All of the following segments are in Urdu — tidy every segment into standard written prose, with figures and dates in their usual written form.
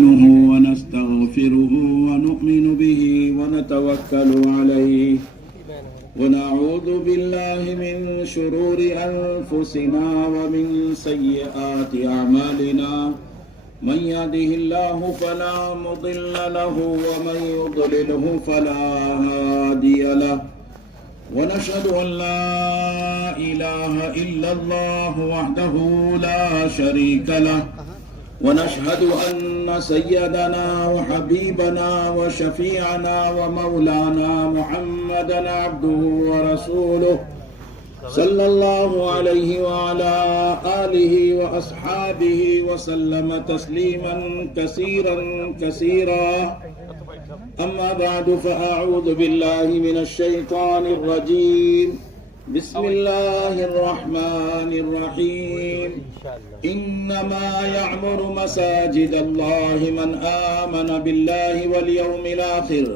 ونستغفره ونؤمن به ونتوكل عليه ونعوذ بالله من شرور أنفسنا ومن سيئات أعمالنا من يهده الله فلا مضل له ومن يضلله فلا هادي له ونشهد أن لا إله إلا الله وحده لا شريك له ونشهد أن سيدنا وحبيبنا وشفيعنا ومولانا محمدا عبده ورسوله صلى الله عليه وعلى آله وأصحابه وسلم تسليما كثيرا كثيرا أما بعد فأعوذ بالله من الشيطان الرجيم بسم الله الرحمن الرحيم إنما يعمر مساجد الله من آمن بالله واليوم الآخر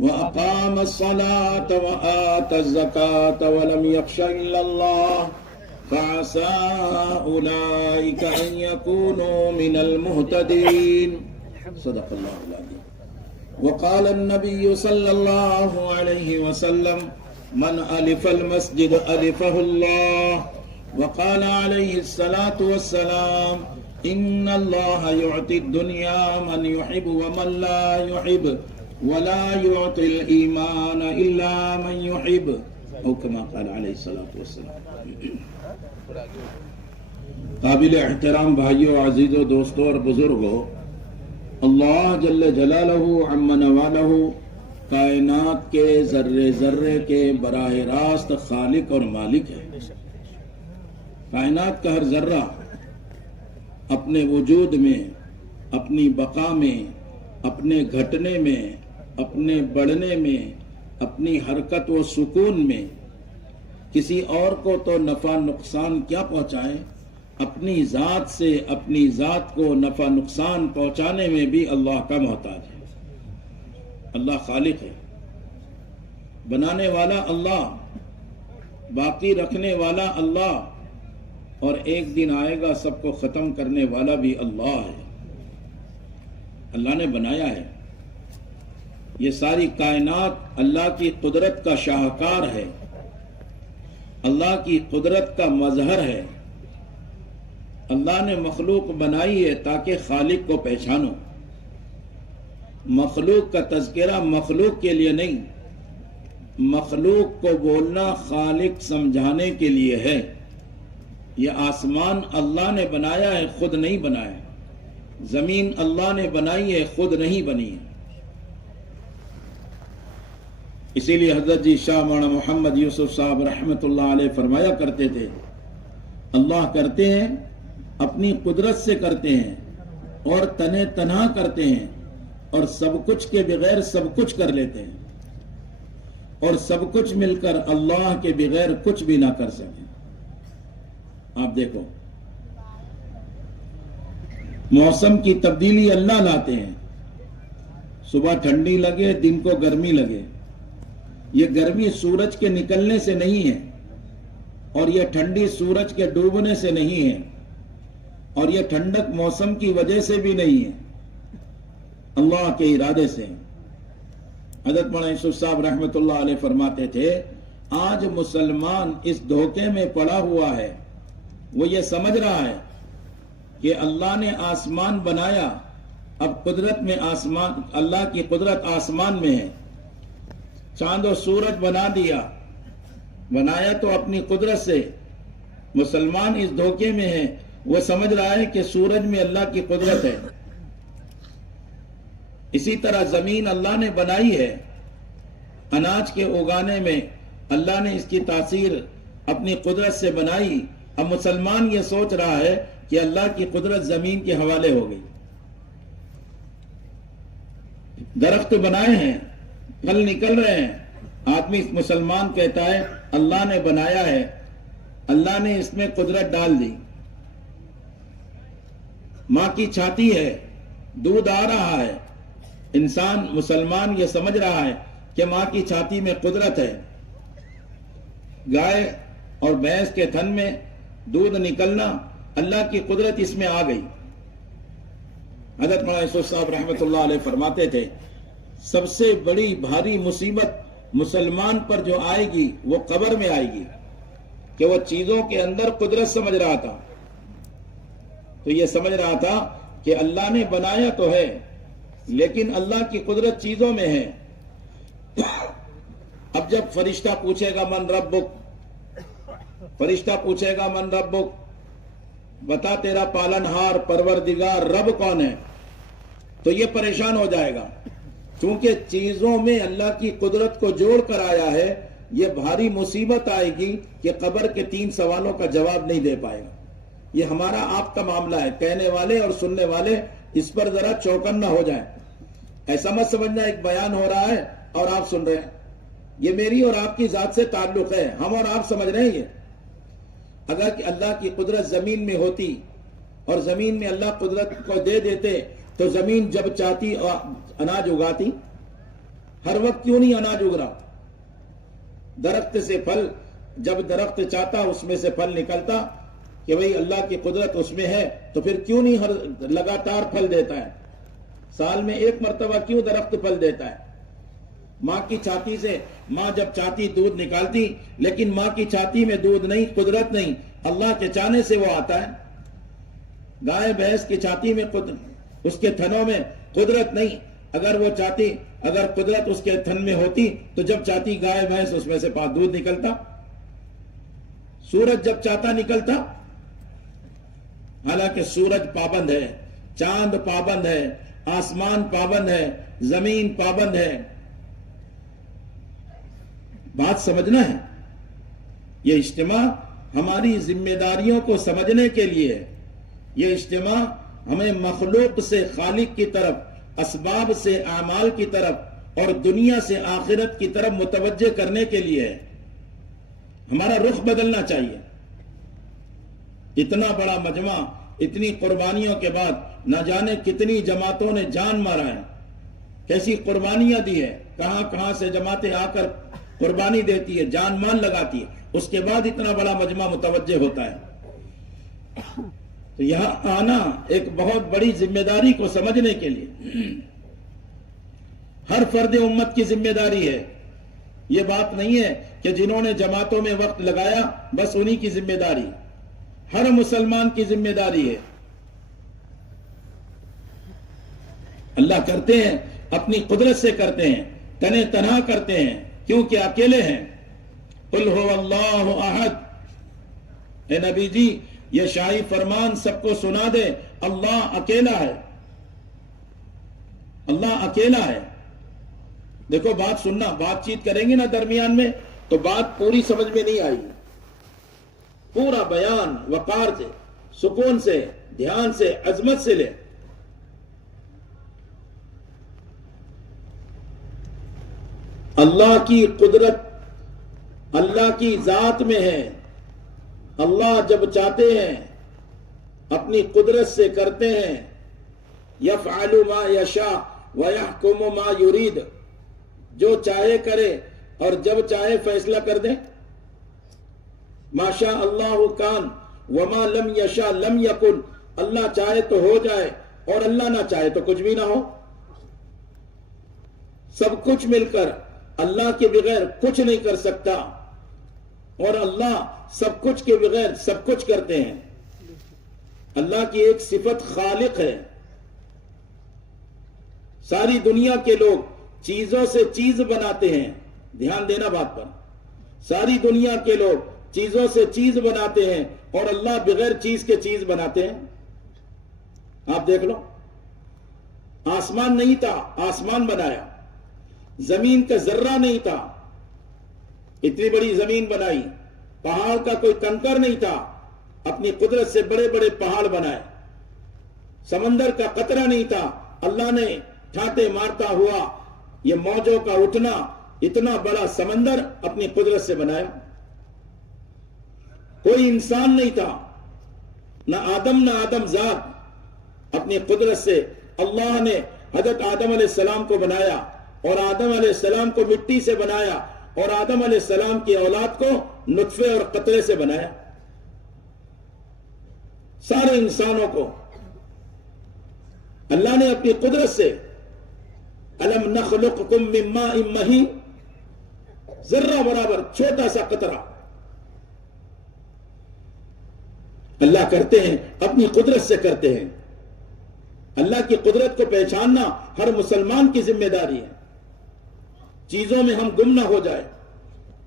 وأقام الصلاة وآتى الزكاة ولم يخش إلا الله فعسى أولئك أن يكونوا من المهتدين صدق الله العظيم. وقال النبي صلى الله عليه وسلم من ألف المسجد ألفه الله. وقال عليه الصلاة والسلام إن الله يعطي الدنيا من يحب ومن لا يحب ولا يعطي الإيمان إلا من يحب أو كما قال عليه الصلاة والسلام. قابل احترام بھائیوں، عزیزوں، دوستوں اور بزرگوں، اللہ جل جلالہ عم نوالہ کائنات کے ذرے ذرے کے براہ راست خالق اور مالک ہے. کائنات کا ہر ذرہ اپنے وجود میں، اپنی بقا میں، اپنے گھٹنے میں، اپنے بڑھنے میں، اپنی حرکت و سکون میں کسی اور کو تو نفع نقصان کیا پہنچائے، اپنی ذات سے اپنی ذات کو نفع نقصان پہنچانے میں بھی اللہ کا محتاج ہے. اللہ خالق ہے، بنانے والا اللہ، باقی رکھنے والا اللہ، اور ایک دن آئے گا سب کو ختم کرنے والا بھی اللہ ہے. اللہ نے بنایا ہے. یہ ساری کائنات اللہ کی قدرت کا شاہکار ہے، اللہ کی قدرت کا مظہر ہے. اللہ نے مخلوق بنائی ہے تاکہ خالق کو پہچانو. مخلوق کا تذکرہ مخلوق کے لیے نہیں، مخلوق کو بولنا خالق سمجھانے کے لیے ہے. یہ آسمان اللہ نے بنایا ہے، خود نہیں بنایا. زمین اللہ نے بنائی ہے، خود نہیں بنی ہے. اسی لیے حضرت جی شاہ مولانا محمد یوسف صاحب رحمۃ اللہ علیہ فرمایا کرتے تھے، اللہ کرتے ہیں اپنی قدرت سے کرتے ہیں اور تنے تنہا کرتے ہیں اور سب کچھ کے بغیر سب کچھ کر لیتے ہیں، اور سب کچھ مل کر اللہ کے بغیر کچھ بھی نہ کر سکیں. آپ دیکھو، موسم کی تبدیلی اللہ لاتے ہیں. صبح ٹھنڈی لگے، دن کو گرمی لگے. یہ گرمی سورج کے نکلنے سے نہیں ہے، اور یہ ٹھنڈی سورج کے ڈوبنے سے نہیں ہے، اور یہ ٹھنڈک موسم کی وجہ سے بھی نہیں ہے، اللہ کے ارادے سے. حضرت مولانا یوسف صاحب رحمۃ اللہ علیہ فرماتے تھے، آج مسلمان اس دھوکے میں پڑا ہوا ہے، وہ یہ سمجھ رہا ہے کہ اللہ نے آسمان بنایا، اب قدرت میں آسمان، اللہ کی قدرت آسمان میں ہے. چاند و سورج بنا دیا، بنایا تو اپنی قدرت سے. مسلمان اس دھوکے میں ہے، وہ سمجھ رہا ہے کہ سورج میں اللہ کی قدرت ہے. اسی طرح زمین اللہ نے بنائی ہے، اناج کے اگانے میں اللہ نے اس کی تاثیر اپنی قدرت سے بنائی. اب مسلمان یہ سوچ رہا ہے کہ اللہ کی قدرت زمین کے حوالے ہو گئی. درخت بنائے ہیں، پھل نکل رہے ہیں. آدمی مسلمان کہتا ہے اللہ نے بنایا ہے، اللہ نے اس میں قدرت ڈال دی. ماں کی چھاتی ہے، دودھ آ رہا ہے. انسان مسلمان یہ سمجھ رہا ہے کہ ماں کی چھاتی میں قدرت ہے. گائے اور بھینس کے تھن میں دودھ نکلنا، اللہ کی قدرت اس میں آ گئی. حضرت مولانا یوسف صاحب رحمۃ اللہ علیہ فرماتے تھے سب سے بڑی بھاری مصیبت مسلمان پر جو آئے گی وہ قبر میں آئے گی کہ وہ چیزوں کے اندر قدرت سمجھ رہا تھا، تو یہ سمجھ رہا تھا کہ اللہ نے بنایا تو ہے لیکن اللہ کی قدرت چیزوں میں ہے۔ اب جب فرشتہ پوچھے گا من ربک، فرشتہ پوچھے گا من ربک، بتا تیرا پالنہار پروردگار رب کون ہے، تو یہ پریشان ہو جائے گا، چونکہ چیزوں میں اللہ کی قدرت کو جوڑ کر آیا ہے۔ یہ بھاری مصیبت آئے گی کہ قبر کے 3 سوالوں کا جواب نہیں دے پائے گا۔ یہ ہمارا آپ کا معاملہ ہے، کہنے والے اور سننے والے اس پر ذرا چوکن نہ ہو جائیں۔ ایسا مت سمجھنا ایک بیان ہو رہا ہے اور آپ سن رہے ہیں، یہ میری اور آپ کی ذات سے تعلق ہے، ہم اور آپ سمجھ رہے ہیں۔ یہ اگر کہ اللہ کی قدرت زمین میں ہوتی اور زمین میں اللہ قدرت کو دے دیتے تو زمین جب چاہتی اناج اگاتی، ہر وقت کیوں نہیں اناج اگ رہا؟ درخت سے پھل، جب درخت چاہتا اس میں سے پھل نکلتا کہ بھئی اللہ کی قدرت اس میں ہے، تو پھر کیوں نہیں ہر لگاتار پھل دیتا ہے؟ سال میں 1 مرتبہ کیوں درخت پھل دیتا ہے؟ ماں کی چھاتی سے ماں جب چاہتی دودھ نکالتی، لیکن ماں کی چھاتی میں دودھ نہیں، قدرت نہیں، اللہ کے چاہنے سے وہ آتا ہے۔ گائے بھینس کی چھاتی میں اس کے تھنوں میں قدرت نہیں، اگر وہ چاہتی، اگر قدرت اس کے تھن میں ہوتی تو جب چاہتی گائے بھینس اس میں سے دودھ نکلتا۔ سورج جب چاہتا نکلتا، حالانکہ سورج پابند ہے، چاند پابند ہے، آسمان پابند ہے، زمین پابند ہے۔ بات سمجھنا ہے، یہ اجتماع ہماری ذمہ داریوں کو سمجھنے کے لیے ہے۔ یہ اجتماع ہمیں مخلوق سے خالق کی طرف، اسباب سے اعمال کی طرف اور دنیا سے آخرت کی طرف متوجہ کرنے کے لیے ہے۔ ہمارا رخ بدلنا چاہیے۔ اتنا بڑا مجمع، اتنی قربانیوں کے بعد نہ جانے کتنی جماعتوں نے جان مارا ہے، کیسی قربانیاں دی ہے، کہاں کہاں سے جماعتیں آ کر قربانی دیتی ہے، جان مان لگاتی ہے، اس کے بعد اتنا بڑا مجمع متوجہ ہوتا ہے۔ تو یہاں آنا ایک بہت بڑی ذمہ داری کو سمجھنے کے لیے، ہر فرد امت کی ذمہ داری ہے۔ یہ بات نہیں ہے کہ جنہوں نے جماعتوں میں وقت لگایا بس انہی کی ذمہ داری، ہر مسلمان کی ذمہ داری ہے۔ اللہ کرتے ہیں، اپنی قدرت سے کرتے ہیں، تنہ تنہا کرتے ہیں، کیونکہ اکیلے ہیں۔ قل هو اللہ احد، اے نبی جی یہ شاہی فرمان سب کو سنا دے، اللہ اکیلا ہے، اللہ اکیلا ہے۔ دیکھو بات سننا، بات چیت کریں گے نا درمیان میں تو بات پوری سمجھ میں نہیں آئی، پورا بیان وقار سے، سکون سے، دھیان سے، عظمت سے لے۔ اللہ کی قدرت اللہ کی ذات میں ہے۔ اللہ جب چاہتے ہیں اپنی قدرت سے کرتے ہیں، یفعل ما یشاء ویحکم ما یرید، جو چاہے کرے اور جب چاہے فیصلہ کر دے۔ ما شاء اللہ کان وما لم یشاء لم یکن، اللہ چاہے تو ہو جائے اور اللہ نہ چاہے تو کچھ بھی نہ ہو۔ سب کچھ مل کر اللہ کے بغیر کچھ نہیں کر سکتا، اور اللہ سب کچھ کے بغیر سب کچھ کرتے ہیں۔ اللہ کی ایک صفت خالق ہے۔ ساری دنیا کے لوگ چیزوں سے چیز بناتے ہیں، دھیان دینا بات پر، ساری دنیا کے لوگ چیزوں سے چیز بناتے ہیں اور اللہ بغیر چیز کے چیز بناتے ہیں۔ آپ دیکھ لو، آسمان نہیں تھا، آسمان بنایا، زمین کا ذرہ نہیں تھا، اتنی بڑی زمین بنائی، پہاڑ کا کوئی کنکر نہیں تھا، اپنی قدرت سے بڑے بڑے پہاڑ بنائے، سمندر کا قطرہ نہیں تھا، اللہ نے ٹھاٹے مارتا ہوا یہ موجوں کا اٹھنا، اتنا بڑا سمندر اپنی قدرت سے بنایا۔ کوئی انسان نہیں تھا، نہ آدم ذات، اپنی قدرت سے اللہ نے حضرت آدم علیہ السلام کو بنایا، اور آدم علیہ السلام کو مٹی سے بنایا، اور آدم علیہ السلام کی اولاد کو نطفے اور قطرے سے بنایا۔ سارے انسانوں کو اللہ نے اپنی قدرت سے الم نخلقکم من ماء مہین، ذرہ برابر چھوٹا سا قطرہ اللہ کرتے ہیں، اپنی قدرت سے کرتے ہیں۔ اللہ کی قدرت کو پہچاننا ہر مسلمان کی ذمہ داری ہے۔ چیزوں میں ہم گم نہ ہو جائے،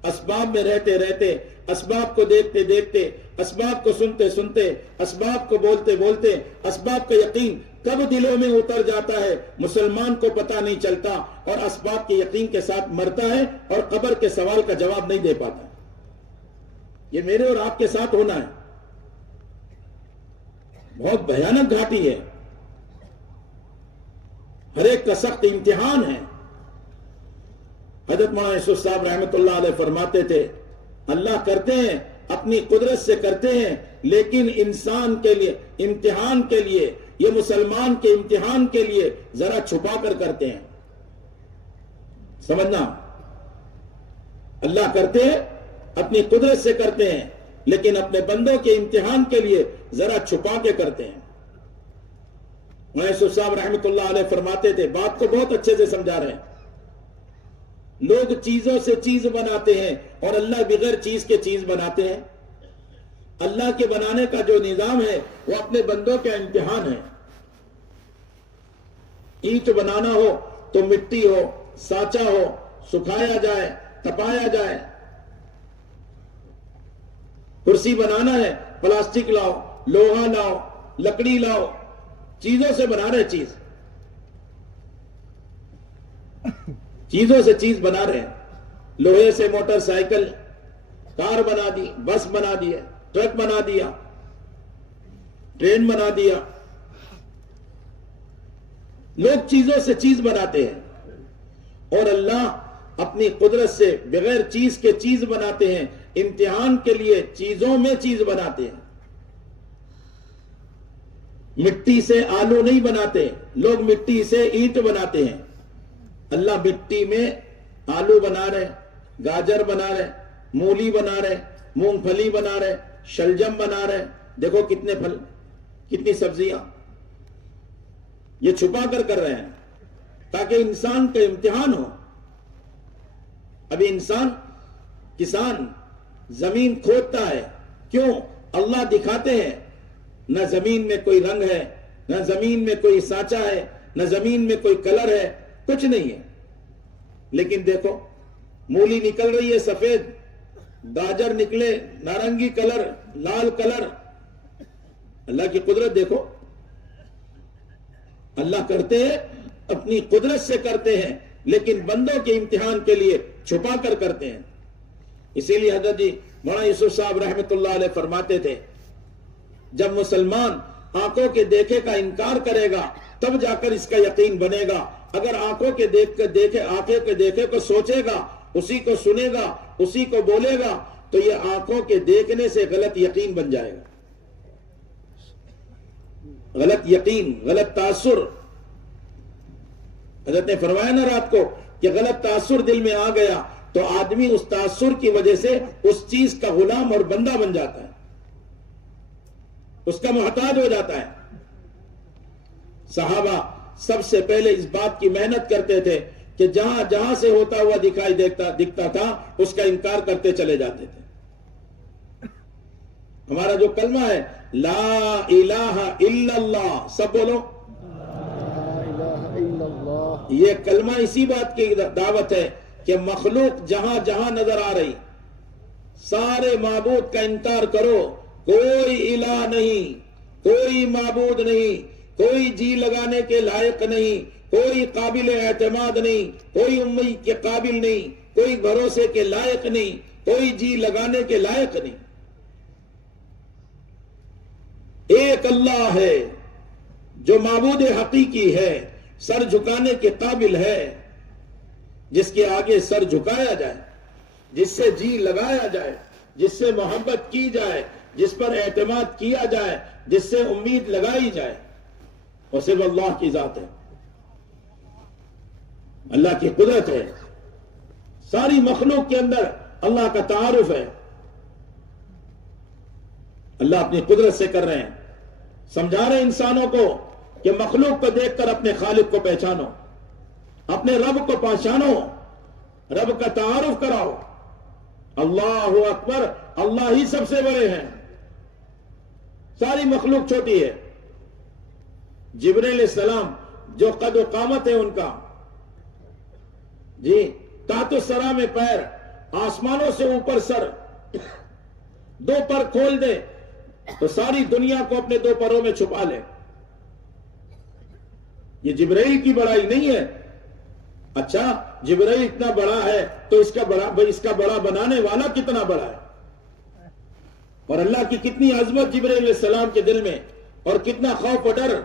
اسباب میں رہتے رہتے، اسباب کو دیکھتے دیکھتے، اسباب کو سنتے سنتے، اسباب کو بولتے بولتے، اسباب کا یقین کب دلوں میں اتر جاتا ہے مسلمان کو پتہ نہیں چلتا، اور اسباب کے یقین کے ساتھ مرتا ہے اور قبر کے سوال کا جواب نہیں دے پاتا۔ یہ میرے اور آپ کے ساتھ ہونا ہے۔ بہت بھیانک گھاٹی ہے، ہر ایک کا سخت امتحان ہے۔ حضرت مولانا یوسف صاحب رحمۃ اللہ علیہ فرماتے تھے اللہ کرتے ہیں، اپنی قدرت سے کرتے ہیں، لیکن انسان کے لیے، امتحان کے لیے، یہ مسلمان کے امتحان کے لیے ذرا چھپا کر کرتے ہیں۔ سمجھنا، اللہ کرتے ہیں، اپنی قدرت سے کرتے ہیں، لیکن اپنے بندوں کے امتحان کے لیے ذرا چھپا کے کرتے ہیں۔ مولانا یوسف صاحب رحمۃ اللہ علیہ فرماتے تھے، بات کو بہت اچھے سے سمجھا رہے ہیں، لوگ چیزوں سے چیز بناتے ہیں اور اللہ بغیر چیز کے چیز بناتے ہیں۔ اللہ کے بنانے کا جو نظام ہے وہ اپنے بندوں کا امتحان ہے۔ اینٹ بنانا ہو تو مٹی ہو، سانچا ہو، سکھایا جائے، تپایا جائے۔ کرسی بنانا ہے، پلاسٹک لاؤ، لوہا لاؤ، لکڑی لاؤ، چیزوں سے بنا رہے چیزوں سے چیز بنا رہے ہیں۔ لوہے سے موٹر سائیکل، کار بنا دی، بس بنا دیا، ٹرک بنا دیا، ٹرین بنا دیا۔ لوگ چیزوں سے چیز بناتے ہیں اور اللہ اپنی قدرت سے بغیر چیز کے چیز بناتے ہیں، امتحان کے لیے چیزوں میں چیز بناتے ہیں۔ مٹی سے آلو نہیں بناتے، لوگ مٹی سے اینٹ بناتے ہیں۔ اللہ مٹی میں آلو بنا رہے، گاجر بنا رہے، مولی بنا رہے، مونگ پھلی بنا رہے، شلجم بنا رہے۔ دیکھو کتنے پھل، کتنی سبزیاں، یہ چھپا کر کر رہے ہیں تاکہ انسان کا امتحان ہو۔ ابھی انسان، کسان زمین کھودتا ہے، کیوں؟ اللہ دکھاتے ہیں نہ زمین میں کوئی رنگ ہے، نہ زمین میں کوئی سانچا ہے، نہ زمین میں کوئی کلر ہے، کچھ نہیں ہے۔ لیکن دیکھو مولی نکل رہی ہے سفید، گاجر نکلے نارنگی کلر، لال کلر۔ اللہ کی قدرت دیکھو، اللہ کرتے ہیں، اپنی قدرت سے کرتے ہیں، لیکن بندوں کے امتحان کے لیے چھپا کر کرتے ہیں۔ اسی لیے حضرت جی مولانا یوسف صاحب رحمۃ اللہ علیہ فرماتے تھے جب مسلمان آنکھوں کے دیکھے کا انکار کرے گا تب جا کر اس کا یقین بنے گا۔ اگر آنکھوں کے دیکھے کو سوچے گا، اسی کو سنے گا، اسی کو بولے گا، تو یہ آنکھوں کے دیکھنے سے غلط یقین بن جائے گا۔ غلط یقین، غلط تاثر۔ حضرت نے فرمایا نا رات کو کہ غلط تاثر دل میں آ گیا تو آدمی اس تاثر کی وجہ سے اس چیز کا غلام اور بندہ بن جاتا ہے، اس کا محتاج ہو جاتا ہے۔ صحابہ سب سے پہلے اس بات کی محنت کرتے تھے کہ جہاں جہاں سے ہوتا ہوا دکھائی دکھتا تھا اس کا انکار کرتے چلے جاتے تھے۔ ہمارا جو کلمہ ہے لا الہ الا اللہ، سب بولو لا الہ الا اللہ۔ یہ کلمہ اسی بات کی دعوت ہے کہ مخلوق جہاں جہاں نظر آ رہی سارے معبود کا انکار کرو۔ کوئی الہ نہیں، کوئی معبود نہیں، کوئی جی لگانے کے لائق نہیں، کوئی قابل اعتماد نہیں، کوئی امید کے قابل نہیں، کوئی بھروسے کے لائق نہیں، کوئی جی لگانے کے لائق نہیں۔ ایک اللہ ہے جو معبود حقیقی ہے، سر جھکانے کے قابل ہے، جس کے آگے سر جھکایا جائے، جس سے جی لگایا جائے، جس سے محبت کی جائے، جس پر اعتماد کیا جائے، جس سے امید لگائی جائے، وہ صرف اللہ کی ذات ہے، اللہ کی قدرت ہے۔ ساری مخلوق کے اندر اللہ کا تعارف ہے۔ اللہ اپنی قدرت سے کر رہے ہیں، سمجھا رہے ہیں انسانوں کو کہ مخلوق کو دیکھ کر اپنے خالق کو پہچانو، اپنے رب کو پہچانو، رب کا تعارف کراؤ۔ اللہ اکبر، اللہ ہی سب سے بڑے ہیں، ساری مخلوق چھوٹی ہے۔ جبرائیل علیہ السلام جو قد و قامت ہے ان کا، جی تحت الثری میں پیر، آسمانوں سے اوپر سر، دو پر کھول دے تو ساری دنیا کو اپنے دو پروں میں چھپا لے۔ یہ جبرائیل کی بڑائی نہیں ہے۔ اچھا جبرائیل اتنا بڑا ہے تو اس کا بڑا بنانے والا کتنا بڑا ہے، اور اللہ کی کتنی عظمت جبرائیل علیہ السلام کے دل میں، اور کتنا خوف و ڈر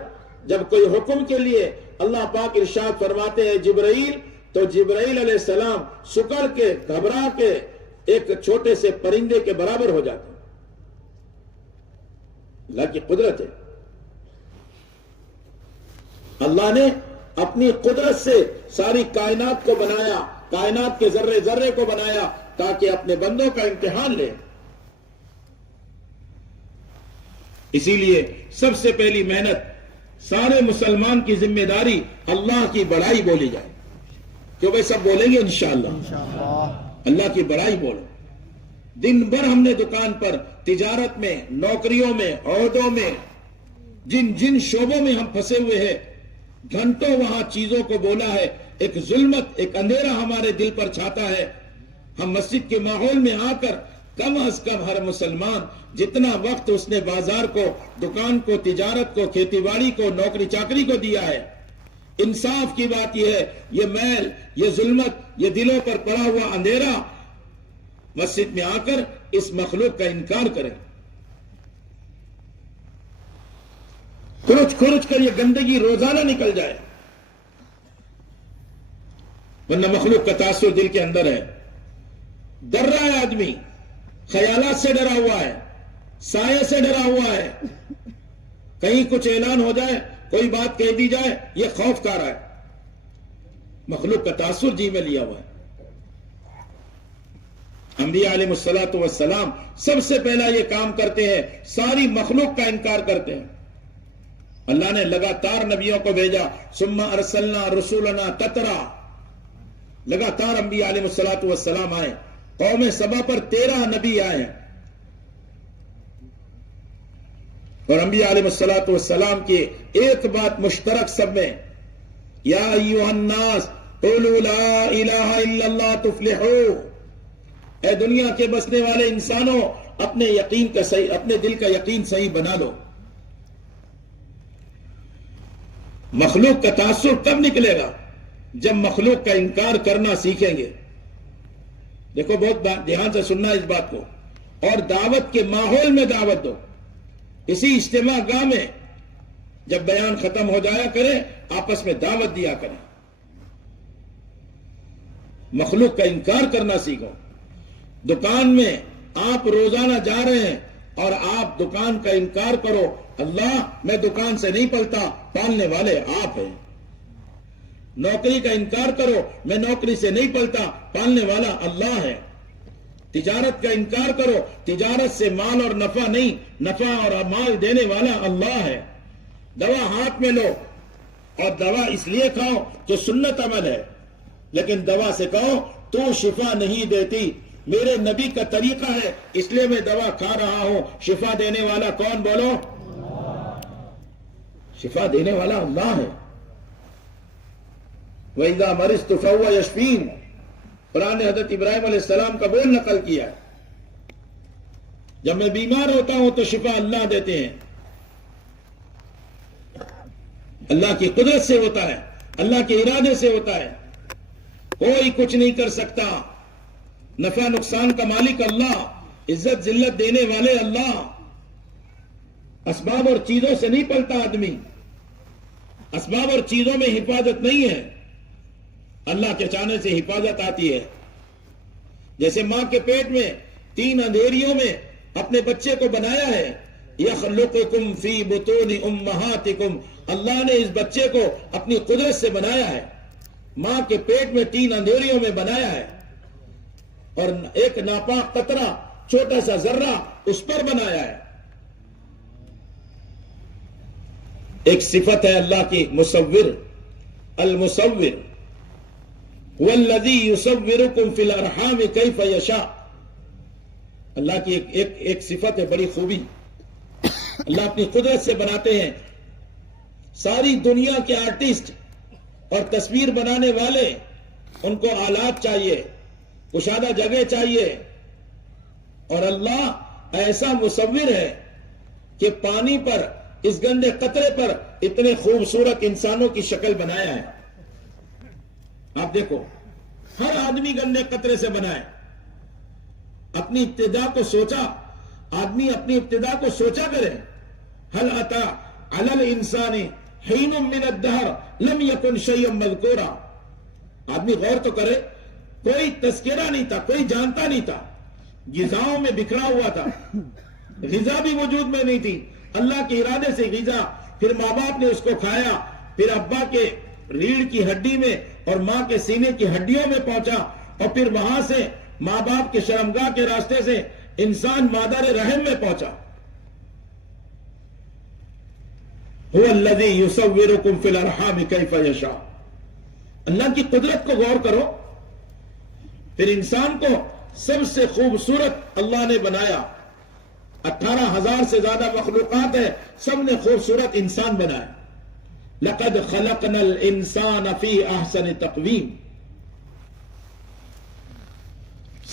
جب کوئی حکم کے لیے اللہ پاک ارشاد فرماتے ہیں جبرائیل، تو جبرائیل علیہ السلام سکڑ کے گھبرا کے ایک چھوٹے سے پرندے کے برابر ہو جاتے ہیں۔ اللہ کی قدرت ہے۔ اللہ نے اپنی قدرت سے ساری کائنات کو بنایا، کائنات کے ذرے ذرے کو بنایا تاکہ اپنے بندوں کا امتحان لے۔ اسی لیے سب سے پہلی محنت سارے مسلمان کی ذمہ داری اللہ کی بڑائی بولی جائے، کیوں بھائی سب بولیں گے انشاءاللہ، اللہ کی بڑائی بولو۔ دن بھر ہم نے دکان پر، تجارت میں، نوکریوں میں، عہدوں میں، جن جن شعبوں میں ہم پھنسے ہوئے ہیں، گھنٹوں وہاں چیزوں کو بولا ہے۔ ایک ظلمت، ایک اندھیرا ہمارے دل پر چھاتا ہے۔ ہم مسجد کے ماحول میں آ کر کم از کم ہر مسلمان جتنا وقت اس نے بازار کو، دکان کو، تجارت کو، کھیتی باڑی کو، نوکری چاکری کو دیا ہے، انصاف کی بات یہ ہے، یہ میل، یہ ظلمت، یہ دلوں پر پڑا ہوا اندھیرا مسجد میں آ کر اس مخلوق کا انکار کریں، کھرچ کر یہ گندگی روزانہ نکل جائے، ورنہ مخلوق کا تاثر دل کے اندر ہے۔ ڈر رہا ہے آدمی، خیالات سے ڈرا ہوا ہے، سائے سے ڈرا ہوا ہے، کہیں کچھ اعلان ہو جائے، کوئی بات کہہ دی جائے، یہ خوف کھا رہا ہے، مخلوق کا تاثر جی میں لیا ہوا ہے۔ انبیاء علیہ الصلوۃ والسلام سب سے پہلا یہ کام کرتے ہیں، ساری مخلوق کا انکار کرتے ہیں۔ اللہ نے لگاتار نبیوں کو بھیجا، ثم ارسلنا رسولنا تترا، لگاتار انبیاء علیہ الصلوۃ والسلام آئے۔ قوم سبا پر 13 نبی آئے ہیں، اور انبیاء علیہ الصلوۃ والسلام کی ایک بات مشترک سب میں، یا ایھا الناس قولوا لا الہ الا اللہ تفلحوا، اے دنیا کے بسنے والے انسانوں، اپنے یقین کا صحیح، اپنے دل کا یقین صحیح بنا لو۔ مخلوق کا تاثر کب نکلے گا؟ جب مخلوق کا انکار کرنا سیکھیں گے۔ دیکھو بہت دھیان سے سننا اس بات کو، اور دعوت کے ماحول میں دعوت دو۔ اسی اجتماع گاہ میں جب بیان ختم ہو جایا کرے، آپس میں دعوت دیا کریں، مخلوق کا انکار کرنا سیکھو۔ دکان میں آپ روزانہ جا رہے ہیں اور آپ دکان کا انکار کرو، اللہ میں دکان سے نہیں پلتا، پالنے والے آپ ہیں۔ نوکری کا انکار کرو، میں نوکری سے نہیں پلتا، پالنے والا اللہ ہے۔ تجارت کا انکار کرو، تجارت سے مال اور نفع نہیں، نفع اور مال دینے والا اللہ ہے۔ دوا ہاتھ میں لو، اور دوا اس لیے کھاؤ کہ سنت عمل ہے، لیکن دوا سے کہو تو شفا نہیں دیتی، میرے نبی کا طریقہ ہے اس لیے میں دوا کھا رہا ہوں۔ شفا دینے والا کون؟ بولو، شفا دینے والا اللہ ہے۔ وَإِذَا مَرِضْتُ فَهُوَ يَشْفِينِ، قرآن نے حضرت ابراہیم علیہ السلام کا بول نقل کیا، جب میں بیمار ہوتا ہوں تو شفا اللہ دیتے ہیں۔ اللہ کی قدرت سے ہوتا ہے، اللہ کے ارادے سے ہوتا ہے، کوئی کچھ نہیں کر سکتا۔ نفع نقصان کا مالک اللہ، عزت ذلت دینے والے اللہ۔ اسباب اور چیزوں سے نہیں پلتا آدمی، اسباب اور چیزوں میں حفاظت نہیں ہے، اللہ کے چاہنے سے حفاظت آتی ہے۔ جیسے ماں کے پیٹ میں 3 اندھیریوں میں اپنے بچے کو بنایا ہے، یخلقکم فی بطون امہاتکم، اللہ نے اس بچے کو اپنی قدرت سے بنایا ہے، ماں کے پیٹ میں 3 اندھیریوں میں بنایا ہے، اور ایک ناپاک قطرہ، چھوٹا سا ذرہ اس پر بنایا ہے۔ ایک صفت ہے اللہ کی مصور، المصور والذی یصورکم فی الارحام کیف یشاء. اللہ کی ایک صفت ہے، بڑی خوبی. اللہ اپنی قدرت سے بناتے ہیں. ساری دنیا کے آرٹسٹ اور تصویر بنانے والے، ان کو آلات چاہیے، کشادہ جگہ چاہیے، اور اللہ ایسا مصور ہے کہ پانی پر، اس گندے قطرے پر اتنے خوبصورت انسانوں کی شکل بنایا ہے. آپ دیکھو، ہر آدمی گندے قطرے سے بنا ہے. اپنی ابتدا کو سوچا، آدمی اپنی ابتدا کو سوچا کرے. هل اتى على الانسان حين من الدهر لم يكن شيئا مذكورا. آدمی غور تو کرے، کوئی تذکرہ نہیں تھا، کوئی جانتا نہیں تھا، غذاؤں میں بکھرا ہوا تھا، غذا بھی وجود میں نہیں تھی. اللہ کے ارادے سے غذا، پھر ماں باپ نے اس کو کھایا، پھر ابا کے ریڑھ کی ہڈی میں اور ماں کے سینے کی ہڈیوں میں پہنچا، اور پھر وہاں سے ماں باپ کے شرمگاہ کے راستے سے انسان مادر رحم میں پہنچا. هو الذی یصورکم فی الارحام کیف یشاء. اللہ کی قدرت کو غور کرو. پھر انسان کو سب سے خوبصورت اللہ نے بنایا. 18,000 سے زیادہ مخلوقات ہیں، سب نے خوبصورت انسان بنایا. لقد خلقنا الانسان فی احسن تقویم.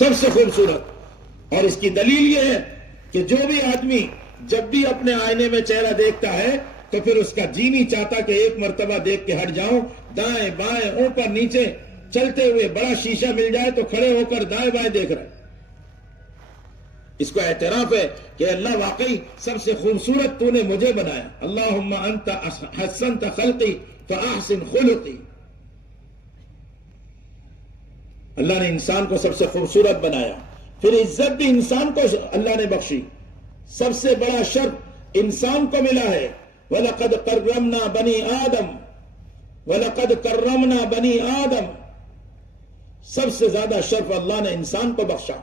سب سے خوبصورت. اور اس کی دلیل یہ ہے کہ جو بھی آدمی جب بھی اپنے آئینے میں چہرہ دیکھتا ہے تو پھر اس کا جی نہیں چاہتا کہ ایک مرتبہ دیکھ کے ہٹ جاؤں. دائیں بائیں اوپر نیچے چلتے ہوئے بڑا شیشہ مل جائے تو کھڑے ہو کر دائیں بائیں دیکھ رہے. اس کو اعتراف ہے کہ اللہ واقعی سب سے خوبصورت تو نے مجھے بنایا. اللہم انت حسنت خلقی فاحسن خلقی. اللہ نے انسان کو سب سے خوبصورت بنایا. پھر عزت بھی انسان کو اللہ نے بخشی. سب سے بڑا شرف انسان کو ملا ہے. وَلَقَدْ كَرَّمْنَا بَنِي آدَمَ وَلَقَدْ كَرَّمْنَا بَنِي آدَمَ. سب سے زیادہ شرف اللہ نے انسان کو بخشا.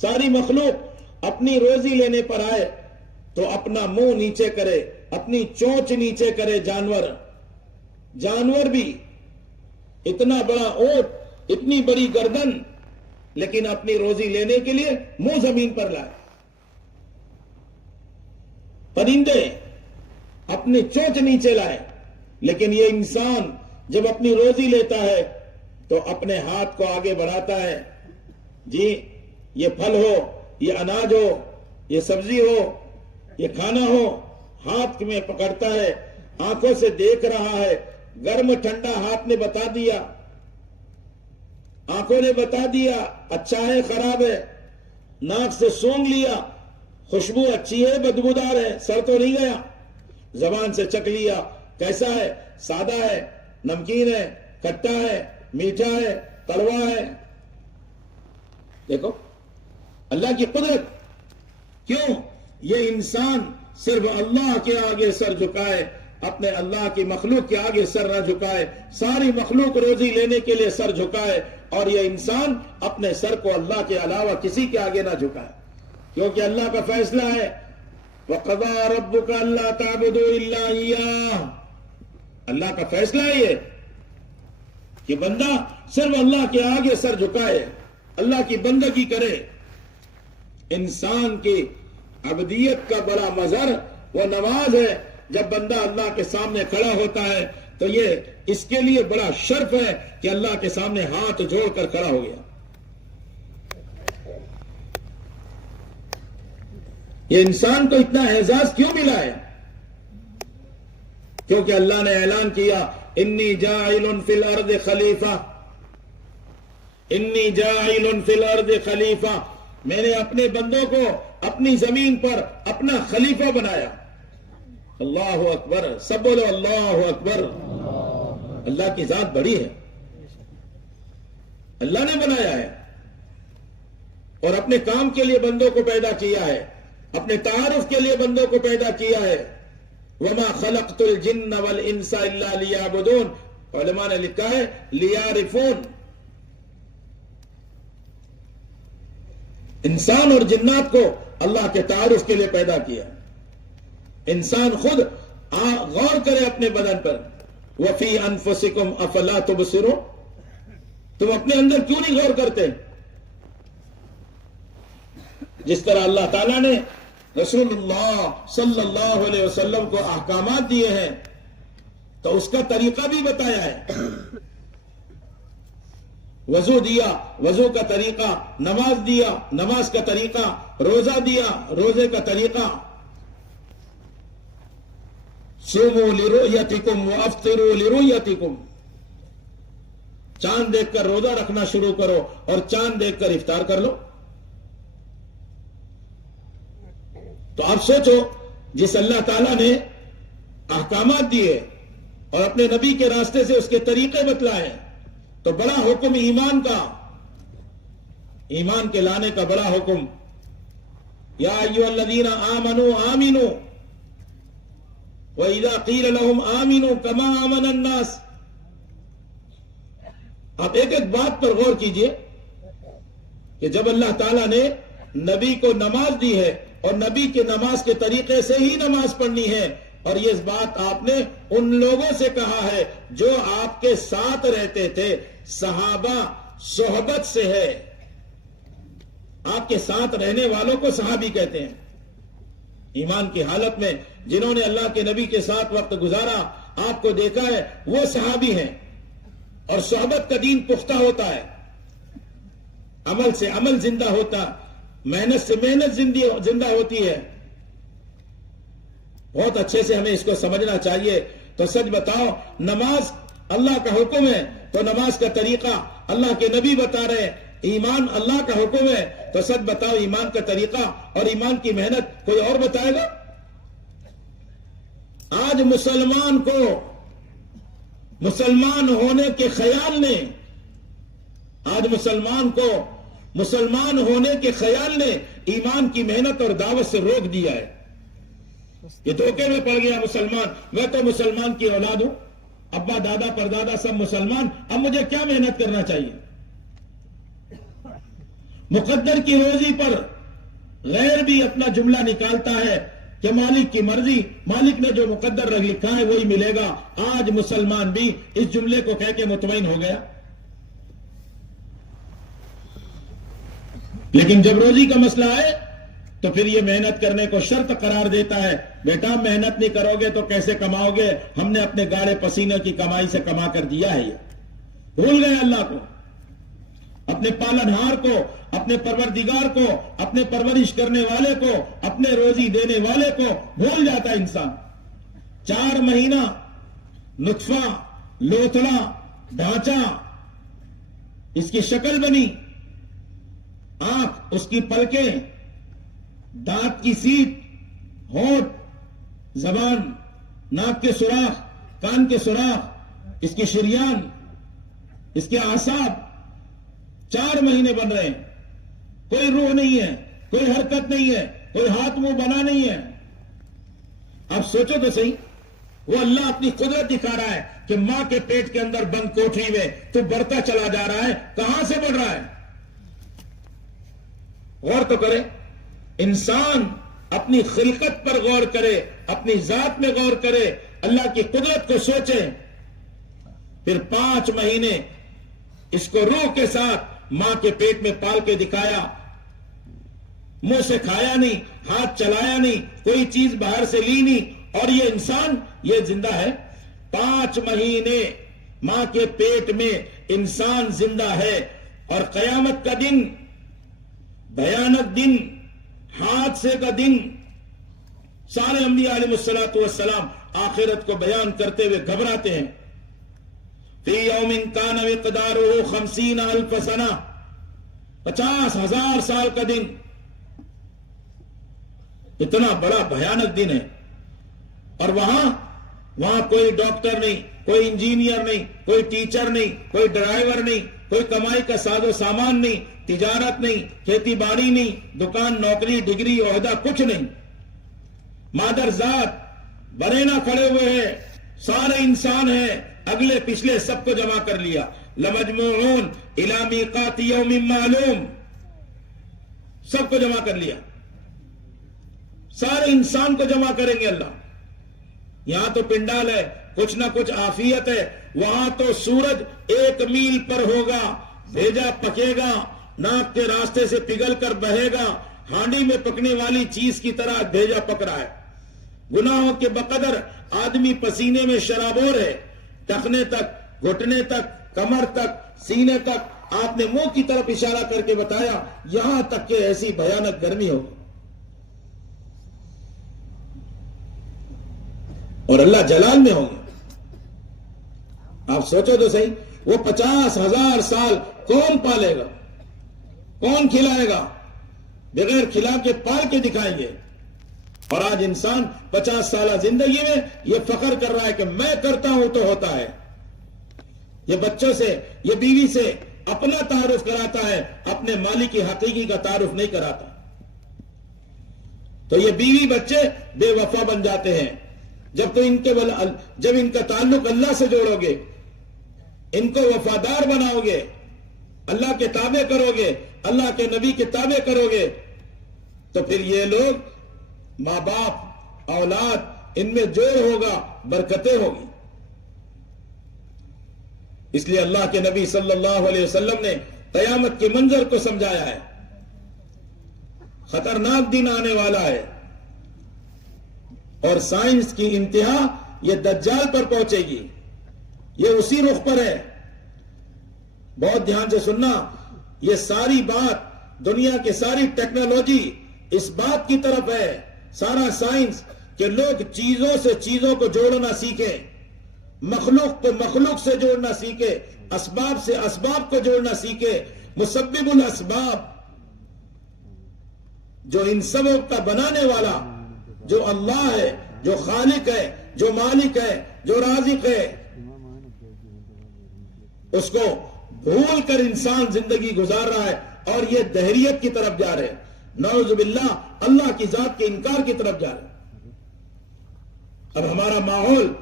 ساری مخلوق اپنی روزی لینے پر آئے تو اپنا منہ نیچے کرے، اپنی چونچ نیچے کرے. جانور بھی، اتنا بڑا اونٹ، اتنی بڑی گردن، لیکن اپنی روزی لینے کے لیے منہ زمین پر لائے. پرندے اپنی چونچ نیچے لائے. لیکن یہ انسان جب اپنی روزی لیتا ہے تو اپنے ہاتھ کو آگے بڑھاتا ہے. جی یہ پھل ہو، یہ اناج ہو، یہ سبزی ہو، یہ کھانا ہو، ہاتھ میں پکڑتا ہے، آنکھوں سے دیکھ رہا ہے. گرم ٹھنڈا ہاتھ نے بتا دیا، آنکھوں نے بتا دیا اچھا ہے خراب ہے. ناک سے سونگھ لیا، خوشبو اچھی ہے بدبودار ہے، سر تو نہیں گیا. زبان سے چکھ لیا، کیسا ہے، سادہ ہے، نمکین ہے، کھٹا ہے، میٹھا ہے، کڑوا ہے. دیکھو اللہ کی قدرت. کیوں؟ یہ انسان صرف اللہ کے آگے سر جھکائے، اپنے اللہ کی مخلوق کے آگے سر نہ جھکائے. ساری مخلوق روزی لینے کے لیے سر جھکائے، اور یہ انسان اپنے سر کو اللہ کے علاوہ کسی کے آگے نہ جھکائے. کیونکہ اللہ کا فیصلہ ہے وَقَضَىٰ رَبُّكَ أَلَّا تَعْبُدُوا إِلَّا إِيَّاهُ. اللہ کا فیصلہ ہے یہ کہ بندہ صرف اللہ کے آگے سر جھکائے، اللہ کی بندگی کرے. انسان کی عبدیت کا بڑا مظہر وہ نماز ہے. جب بندہ اللہ کے سامنے کھڑا ہوتا ہے تو یہ اس کے لیے بڑا شرف ہے کہ اللہ کے سامنے ہاتھ جوڑ کر کھڑا ہو گیا. یہ انسان کو اتنا اعزاز کیوں ملا ہے؟ کیونکہ اللہ نے اعلان کیا انی جاعل فی الارض خلیفہ، انی جاعل فی الارض خلیفہ. میں نے اپنے بندوں کو اپنی زمین پر اپنا خلیفہ بنایا. اللہ اکبر. سب بولو اللہ اکبر. اللہ کی ذات بڑی ہے، اللہ نے بنایا ہے اور اپنے کام کے لیے بندوں کو پیدا کیا ہے، اپنے تعارف کے لیے بندوں کو پیدا کیا ہے. وما خلقت الجن والانس الا لیعبدون. علماء نے لکھا ہے لیعرفون. انسان اور جنات کو اللہ کے تعارف کے لیے پیدا کیا. انسان خود غور کرے اپنے بدن پر. وفی انفسکم افلا تبصرون, تم اپنے اندر کیوں نہیں غور کرتے؟ جس طرح اللہ تعالیٰ نے رسول اللہ صلی اللہ علیہ وسلم کو احکامات دیے ہیں تو اس کا طریقہ بھی بتایا ہے. وضو دیا, وضو کا طریقہ, نماز دیا, نماز کا طریقہ, روزہ دیا, روزے کا طریقہ. صوموا لرؤیتکم وافطروا لرؤیتکم, چاند دیکھ کر روزہ رکھنا شروع کرو اور چاند دیکھ کر افطار کر لو. تو آپ سوچو, جس اللہ تعالیٰ نے احکامات دیے اور اپنے نبی کے راستے سے اس کے طریقے بتلائے, تو بڑا حکم ایمان کا, ایمان کے لانے کا بڑا حکم. یا ایھا الذین آمنوا آمنوا وَإِذَا قِيلَ لَهُمْ آمِنُوا كَمَا آمَنَ النَّاسِ. آپ ایک ایک بات پر غور کیجئے کہ جب اللہ تعالیٰ نے نبی کو نماز دی ہے اور نبی کے نماز کے طریقے سے ہی نماز پڑھنی ہے, اور یہ بات آپ نے ان لوگوں سے کہا ہے جو آپ کے ساتھ رہتے تھے, صحابہ صحبت سے ہے. آپ کے ساتھ رہنے والوں کو صحابی کہتے ہیں. ایمان کی حالت میں جنہوں نے اللہ کے نبی کے ساتھ وقت گزارا, آپ کو دیکھا ہے, وہ صحابی ہیں. اور صحبت کا دین پختہ ہوتا ہے, عمل سے عمل زندہ ہوتا, محنت سے محنت زندہ ہوتی ہے. بہت اچھے سے ہمیں اس کو سمجھنا چاہیے. تو سچ بتاؤ, نماز اللہ کا حکم ہے تو نماز کا طریقہ اللہ کے نبی بتا رہے ہیں. ایمان اللہ کا حکم ہے تو سچ بتاؤ, ایمان کا طریقہ اور ایمان کی محنت کوئی اور بتائے گا؟ آج مسلمان کو مسلمان ہونے کے خیال نے, آج مسلمان کو مسلمان ہونے کے خیال نے ایمان کی محنت اور دعوت سے روک دیا ہے. یہ دھوکے میں پڑ گیا مسلمان. میں تو مسلمان کی اولاد ہوں, ابا دادا پردادا سب مسلمان, اب مجھے کیا محنت کرنا چاہیے؟ مقدر کی روزی پر غیر بھی اپنا جملہ نکالتا ہے کہ مالک کی مرضی, مالک نے جو مقدر رکھ لکھا ہے وہی ملے گا. آج مسلمان بھی اس جملے کو کہہ کے مطمئن ہو گیا. لیکن جب روزی کا مسئلہ آئے تو پھر یہ محنت کرنے کو شرط قرار دیتا ہے. بیٹا محنت نہیں کرو گے تو کیسے کماؤ گے؟ ہم نے اپنے گاڑے پسینے کی کمائی سے کما کر دیا ہے. یہ بھول گئے اللہ کو, اپنے پالنہار کو, اپنے پروردگار کو, اپنے پرورش کرنے والے کو, اپنے روزی دینے والے کو بھول جاتا ہے انسان. 4 مہینہ نطفہ, لوتھڑا, ڈھانچہ, اس کی شکل بنی, آنکھ, اس کی پلکیں, دانت کی سیٹ, ہونٹ, زبان, ناک کے سوراخ, کان کے سوراخ, اس کی شریان, اس کے اعصاب, 4 مہینے بن رہے ہیں. کوئی روح نہیں ہے, کوئی حرکت نہیں ہے, کوئی ہاتھ منہ بنا نہیں ہے. اب سوچو تو صحیح, وہ اللہ اپنی قدرت دکھا رہا ہے کہ ماں کے پیٹ کے اندر بند کوٹری میں تو بڑھتا چلا جا رہا ہے. کہاں سے بڑھ رہا ہے؟ غور تو کرے. انسان اپنی خلقت پر غور کرے, اپنی ذات میں غور کرے, اللہ کی قدرت کو سوچے. پھر 5 مہینے اس کو روح کے ساتھ ماں کے پیٹ میں پال کے دکھایا. منہ سے کھایا نہیں, ہاتھ چلایا نہیں, کوئی چیز باہر سے لی نہیں, اور یہ انسان یہ زندہ ہے. 5 مہینے ماں کے پیٹ میں انسان زندہ ہے. اور قیامت کا دن, بھیانک دن, حادثے کا دن. سارے انبیاء علیہ الصلوۃ والسلام آخرت کو بیان کرتے ہوئے گھبراتے ہیں. فی یوم کان مقدارہ 50,000 سنہ, 50,000 سال کا دن. اتنا بڑا بھیانک دن ہے. اور وہاں کوئی ڈاکٹر نہیں, کوئی انجینئر نہیں, کوئی ٹیچر نہیں, کوئی ڈرائیور نہیں, کوئی کمائی کا ساز و سامان نہیں, تجارت نہیں, کھیتی باڑی نہیں, دکان, نوکری, ڈگری, عہدہ, کچھ نہیں. مادر ذات برینا کھڑے ہوئے ہیں, سارے انسان ہیں, اگلے پچھلے سب کو جمع کر لیا. لمجموعون الی میقات یوم معلوم, سب کو جمع کر لیا. سارے انسان کو جمع کریں گے اللہ. یہاں تو پنڈال ہے، کچھ نہ کچھ عافیت ہے، وہاں تو سورج 1 میل پر ہوگا، بھیجا پکے گا، ناک کے راستے سے پگھل کر بہے گا، ہانڈی میں پکنے والی چیز کی طرح بھیجا پک رہا ہے۔ گناہوں کے بقدر آدمی پسینے میں شرابور ہے، ٹخنے تک، گھٹنے تک، کمر تک، سینے تک۔ آپ نے منہ کی طرف اشارہ کر کے بتایا یہاں تک کہ ایسی بھیانک گرمی ہوگی، اور اللہ جلال میں ہوں گے۔ آپ سوچو تو صحیح، وہ 50,000 سال کون پالے گا، کون کھلائے گا؟ بغیر کھلا کے پال کے دکھائیں گے۔ اور آج انسان 50 سالہ زندگی میں یہ فخر کر رہا ہے کہ میں کرتا ہوں تو ہوتا ہے۔ یہ بچوں سے، یہ بیوی سے اپنا تعارف کراتا ہے، اپنے مالک کی حقیقی کا تعارف نہیں کراتا۔ تو یہ بیوی بچے بے وفا بن جاتے ہیں۔ جب ان کا تعلق اللہ سے جوڑو گے، ان کو وفادار بناؤ گے، اللہ کے تابع کرو گے، اللہ کے نبی کے تابع کرو گے، تو پھر یہ لوگ، ماں باپ، اولاد، ان میں جوڑ ہوگا، برکتیں ہوگی۔ اس لیے اللہ کے نبی صلی اللہ علیہ وسلم نے قیامت کے منظر کو سمجھایا ہے۔ خطرناک دن آنے والا ہے، اور سائنس کی انتہا یہ دجال پر پہنچے گی، یہ اسی رخ پر ہے۔ بہت دھیان سے سننا، یہ ساری بات، دنیا کی ساری ٹیکنالوجی اس بات کی طرف ہے، سارا سائنس، کہ لوگ چیزوں سے چیزوں کو جوڑنا سیکھیں، مخلوق کو مخلوق سے جوڑنا سیکھے، اسباب سے اسباب کو جوڑنا سیکھے۔ مسبب الاسباب، جو ان سبوں کا بنانے والا، جو اللہ ہے، جو خالق ہے، جو مالک ہے، جو رازق ہے، اس کو بھول کر انسان زندگی گزار رہا ہے، اور یہ دہریت کی طرف جا رہے ہیں، نعوذ باللہ، اللہ کی ذات کے انکار کی طرف جا رہے ہیں۔ اب ہمارا ماحول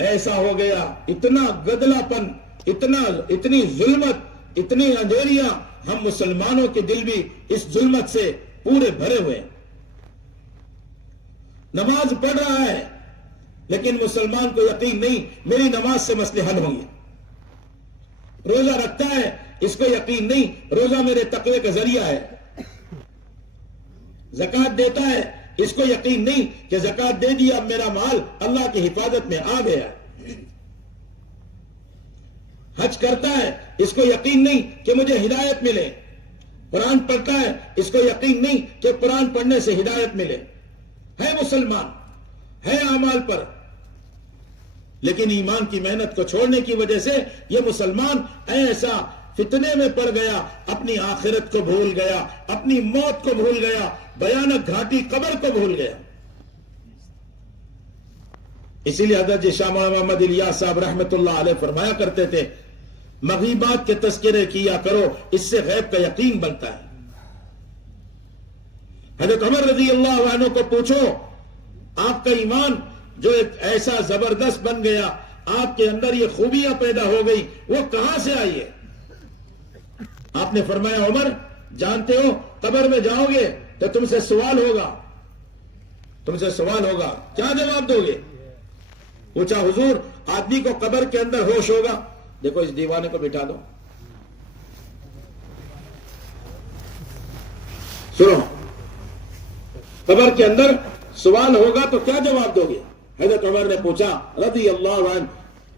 ایسا ہو گیا، اتنا گدلا پن، اتنی ظلمت، اتنی اندھیریاں، ہم مسلمانوں کے دل بھی اس ظلمت سے پورے بھرے ہوئے ہیں۔ نماز پڑھ رہا ہے، لیکن مسلمان کو یقین نہیں میری نماز سے مسئلے حل ہوں گے۔ روزہ رکھتا ہے، اس کو یقین نہیں روزہ میرے تقوی کا ذریعہ ہے۔ زکوٰۃ دیتا ہے، اس کو یقین نہیں کہ زکوٰۃ دے دیا، اب میرا مال اللہ کی حفاظت میں آ گیا۔ حج کرتا ہے، اس کو یقین نہیں کہ مجھے ہدایت ملے۔ قرآن پڑھتا ہے، اس کو یقین نہیں کہ قرآن پڑھنے سے ہدایت ملے۔ ہے مسلمان، ہے اعمال پر، لیکن ایمان کی محنت کو چھوڑنے کی وجہ سے یہ مسلمان ایسا فتنے میں پڑ گیا، اپنی آخرت کو بھول گیا، اپنی موت کو بھول گیا، بھیانک گھاٹی قبر کو بھول گیا۔ اسی لیے حضرت شاہ محمد الیاس صاحب رحمت اللہ علیہ فرمایا کرتے تھے، مغیبات کے تذکرے کیا کرو، اس سے غیب کا یقین بنتا ہے۔ حضرت عمر رضی اللہ عنہ کو پوچھو، آپ کا ایمان جو ایک ایسا زبردست بن گیا، آپ کے اندر یہ خوبیاں پیدا ہو گئی، وہ کہاں سے آئی ہے؟ آپ نے فرمایا، عمر جانتے ہو قبر میں جاؤ گے تو تم سے سوال ہوگا، تم سے سوال ہوگا، کیا جواب دو گے؟ پوچھا، حضور آدمی کو قبر کے اندر ہوش ہوگا؟ دیکھو اس دیوانے کو بٹھا دو، سنو، قبر کے اندر سوال ہوگا تو کیا جواب دو گے؟ حضرت عمر نے پوچھا رضی اللہ عنہ،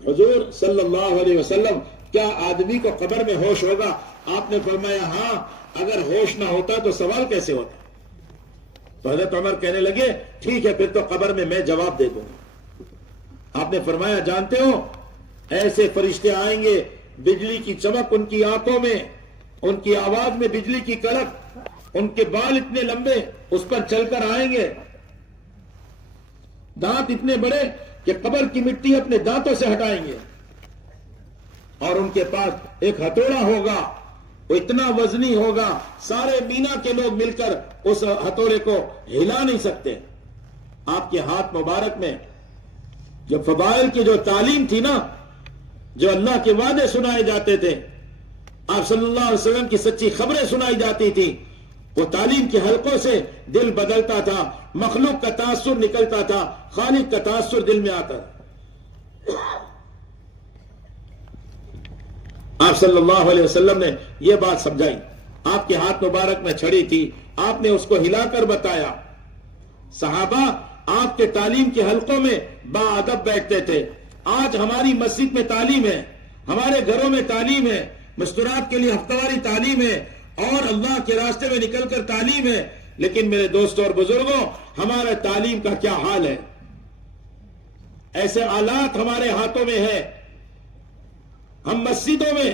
حضور صلی اللہ علیہ وسلم، کیا آدمی کو قبر میں ہوش ہوگا؟ آپ نے فرمایا ہاں، اگر ہوش نہ ہوتا تو سوال کیسے ہوتا؟ تو حضرت عمر کہنے لگے ٹھیک ہے، پھر تو قبر میں جواب دے دوں گا۔ آپ نے فرمایا جانتے ہو ایسے فرشتے آئیں گے، بجلی کی چمک ان کی آنکھوں میں، ان کی آواز میں بجلی کی کڑک، ان کے بال اتنے لمبے اس پر چل کر آئیں گے، دانت اتنے بڑے کہ قبر کی مٹی اپنے دانتوں سے ہٹائیں گے، اور ان کے پاس ایک ہتھوڑا ہوگا، وہ اتنا وزنی ہوگا، سارے مینا کے لوگ مل کر اس ہتھوڑے کو ہلا نہیں سکتے۔ آپ کے ہاتھ مبارک میں جو فضائل کی جو تعلیم تھی نا، جو اللہ کے وعدے سنائے جاتے تھے، آپ صلی اللہ علیہ وسلم کی سچی خبریں سنائی جاتی تھی، وہ تعلیم کے حلقوں سے دل بدلتا تھا، مخلوق کا تاثر نکلتا تھا، خالق کا تاثر دل میں آتا تھا۔ آپ صلی اللہ علیہ وسلم نے یہ بات سمجھائی، آپ کے ہاتھ مبارک میں چھڑی تھی، آپ نے اس کو ہلا کر بتایا۔ صحابہ آپ کے تعلیم کے حلقوں میں باادب بیٹھتے تھے۔ آج ہماری مسجد میں تعلیم ہے، ہمارے گھروں میں تعلیم ہے، مستورات کے لیے ہفتہ واری تعلیم ہے، اور اللہ کے راستے میں نکل کر تعلیم ہے، لیکن میرے دوستوں اور بزرگوں، ہمارا تعلیم کا کیا حال ہے؟ ایسے آلات ہمارے ہاتھوں میں ہے، ہم مسجدوں میں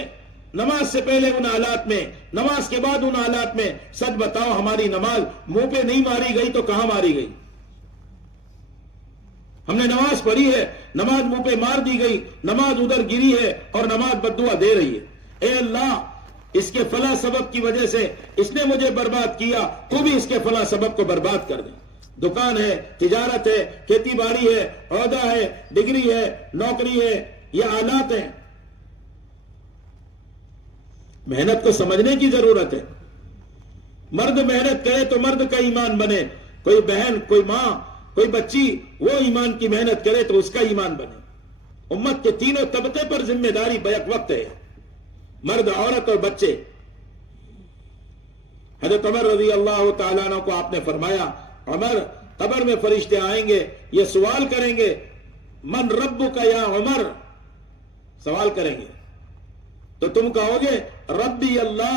نماز سے پہلے ان آلات میں، نماز کے بعد ان آلات میں، سچ بتاؤ ہماری نماز منہ پہ نہیں ماری گئی تو کہاں ماری گئی؟ ہم نے نماز پڑھی ہے، نماز منہ پہ مار دی گئی، نماز ادھر گری ہے اور نماز بددعا دے رہی ہے۔ اے اللہ، اس کے فلاں سبب کی وجہ سے اس نے مجھے برباد کیا، تو بھی اس کے فلاں سبب کو برباد کر دے۔ دکان ہے، تجارت ہے، کھیتی باڑی ہے، عہدہ ہے، ڈگری ہے، نوکری ہے، یہ آلات ہیں۔ محنت کو سمجھنے کی ضرورت ہے۔ مرد محنت کرے تو مرد کا ایمان بنے، کوئی بہن، کوئی ماں، کوئی بچی وہ ایمان کی محنت کرے تو اس کا ایمان بنے۔ امت کے تینوں طبقے پر ذمہ داری بیک وقت ہے، مرد، عورت اور بچے۔ حضرت عمر رضی اللہ تعالیٰ عنہ کو آپ نے فرمایا، عمر، قبر میں فرشتے آئیں گے، یہ سوال کریں گے، من ربک یا عمر، سوال کریں گے تو تم کہو گے ربی اللہ،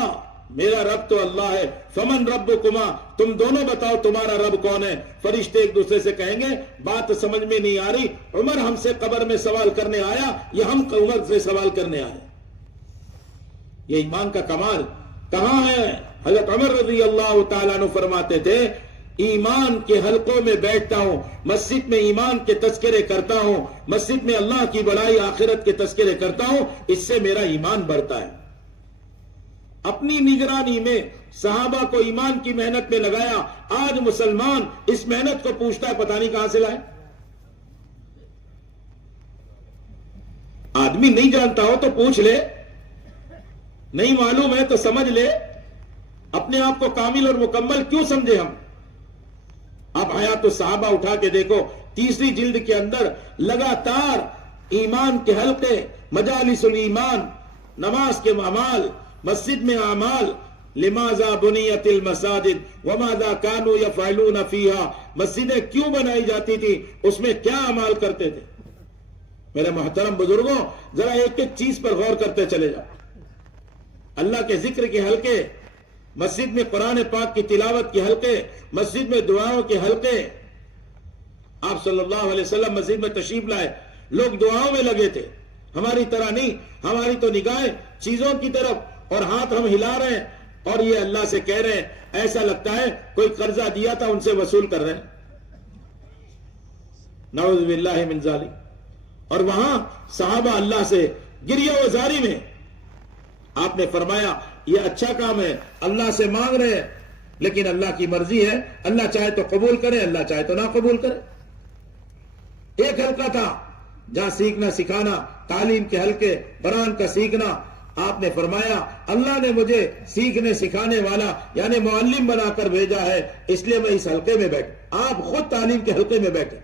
میرا رب تو اللہ ہے۔ فمن ربکما، تم دونوں بتاؤ تمہارا رب کون ہے؟ فرشتے ایک دوسرے سے کہیں گے بات سمجھ میں نہیں آ رہی، عمر ہم سے قبر میں سوال کرنے آیا یا ہم عمر سے سوال کرنے آئے؟ یہ ایمان کا کمال کہاں ہے؟ حضرت عمر رضی اللہ تعالیٰ عنہ فرماتے تھے، ایمان کے حلقوں میں بیٹھتا ہوں، مسجد میں ایمان کے تذکرے کرتا ہوں، مسجد میں اللہ کی بڑائی، آخرت کے تذکرے کرتا ہوں، اس سے میرا ایمان بڑھتا ہے۔ اپنی نگرانی میں صحابہ کو ایمان کی محنت میں لگایا، آج مسلمان اس محنت کو پوچھتا ہے پتہ نہیں کہاں سے لائے۔ آدمی نہیں جانتا ہو تو پوچھ لے، نہیں معلوم ہے تو سمجھ لے، اپنے آپ کو کامل اور مکمل کیوں سمجھے ہم؟ آپ حیات الصحابہ اٹھا کے دیکھو، تیسری جلد کے اندر لگاتار ایمان کے حلقے، مجالس الایمان، نماز کے اعمال، مسجد میں اعمال، لماذا بنیت المساجد وماذا كانوا يفعلون فيها، مسجدیں کیوں بنائی جاتی تھی، اس میں کیا اعمال کرتے تھے؟ میرے محترم بزرگوں، ذرا ایک ایک چیز پر غور کرتے چلے جاؤ۔ اللہ کے ذکر کے حلقے، مسجد میں قرآن پاک کی تلاوت کے حلقے، مسجد میں دعاؤں کے حلقے۔ آپ صلی اللہ علیہ وسلم مسجد میں تشریف لائے، لوگ دعاؤں میں لگے تھے، ہماری طرح نہیں، ہماری تو نگاہیں چیزوں کی طرف اور ہاتھ ہم ہلا رہے ہیں، اور یہ اللہ سے کہہ رہے ہیں، ایسا لگتا ہے کوئی قرضہ دیا تھا ان سے وصول کر رہے ہیں۔ نعوذ باللہ من ذالک۔ اور وہاں صحابہ اللہ سے گریہ و زاری میں، آپ نے فرمایا یہ اچھا کام ہے، اللہ سے مانگ رہے ہیں، لیکن اللہ کی مرضی ہے، اللہ چاہے تو قبول کرے، اللہ چاہے تو نہ قبول کرے۔ ایک حلقہ تھا جہاں سیکھنا سکھانا، تعلیم کے حلقے، قرآن کا سیکھنا۔ آپ نے فرمایا اللہ نے مجھے سیکھنے سکھانے والا یعنی معلم بنا کر بھیجا ہے، اس لیے میں اس حلقے میں بیٹھا۔ آپ خود تعلیم کے حلقے میں بیٹھے۔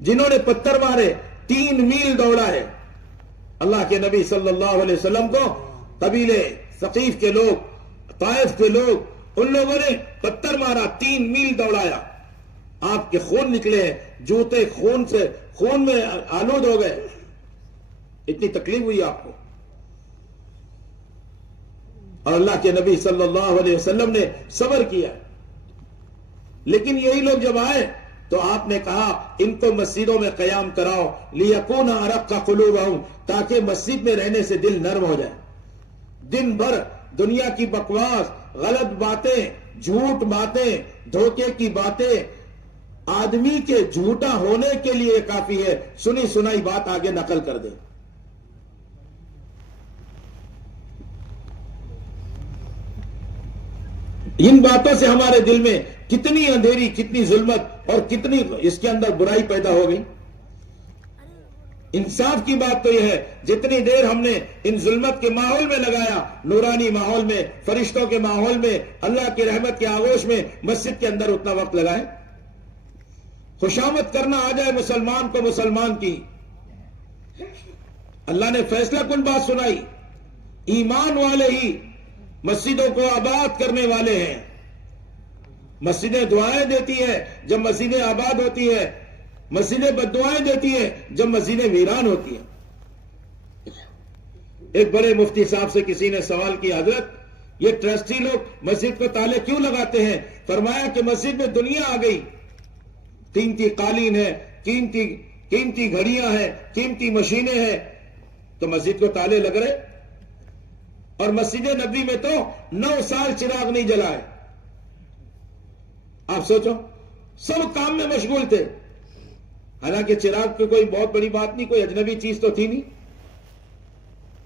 جنہوں نے پتھر مارے، 3 میل دوڑا ہے، اللہ کے نبی صلی اللہ علیہ وسلم کو قبیلے ثقیف کے لوگ، طائف کے لوگ، ان لوگوں نے پتھر مارا، 3 میل دوڑایا، آپ کے خون نکلے، جوتے خون میں آلود ہو گئے، اتنی تکلیف ہوئی آپ کو، اور اللہ کے نبی صلی اللہ علیہ وسلم نے صبر کیا۔ لیکن یہی لوگ جب آئے تو آپ نے کہا ان کو مسجدوں میں قیام کراؤ، لِيَكُونَ أَرَقَّ قُلُوبَهُمْ، تاکہ مسجد میں رہنے سے دل نرم ہو جائے۔ دن بھر دنیا کی بکواس، غلط باتیں، جھوٹ باتیں، دھوکے کی باتیں، آدمی کے جھوٹا ہونے کے لیے کافی ہے، سنی سنائی بات آگے نقل کر دے۔ ان باتوں سے ہمارے دل میں کتنی اندھیری، کتنی ظلمت اور کتنی اس کے اندر برائی پیدا ہو گئی۔ انصاف کی بات تو یہ ہے جتنی دیر ہم نے ان ظلمت کے ماحول میں لگایا، نورانی ماحول میں، فرشتوں کے ماحول میں، اللہ کی رحمت کے آغوش میں، مسجد کے اندر اتنا وقت لگائیں۔ خوشامد کرنا آ جائے مسلمان کو مسلمان کی، اللہ نے فیصلہ کن بات سنائی، ایمان والے ہی مسجدوں کو آباد کرنے والے ہیں۔ مسجدیں دعائیں دیتی ہیں جب مسجدیں آباد ہوتی ہیں، مسجدیں بددعائیں دیتی ہیں جب مسجدیں ویران ہوتی ہیں۔ ایک بڑے مفتی صاحب سے کسی نے سوال کیا، حضرت یہ ٹرسٹی لوگ مسجد کو تالے کیوں لگاتے ہیں؟ فرمایا کہ مسجد میں دنیا آ گئی، قیمتی قالین ہے، قیمتی گھڑیاں ہیں، قیمتی مشینیں ہیں، تو مسجد کو تالے لگ رہے۔ اور مسجد نبوی میں تو 9 سال چراغ نہیں جلائے۔ آپ سوچو، سب کام میں مشغول تھے، حالانکہ چراغ کی کوئی بہت بڑی بات نہیں، کوئی اجنبی چیز تو تھی نہیں۔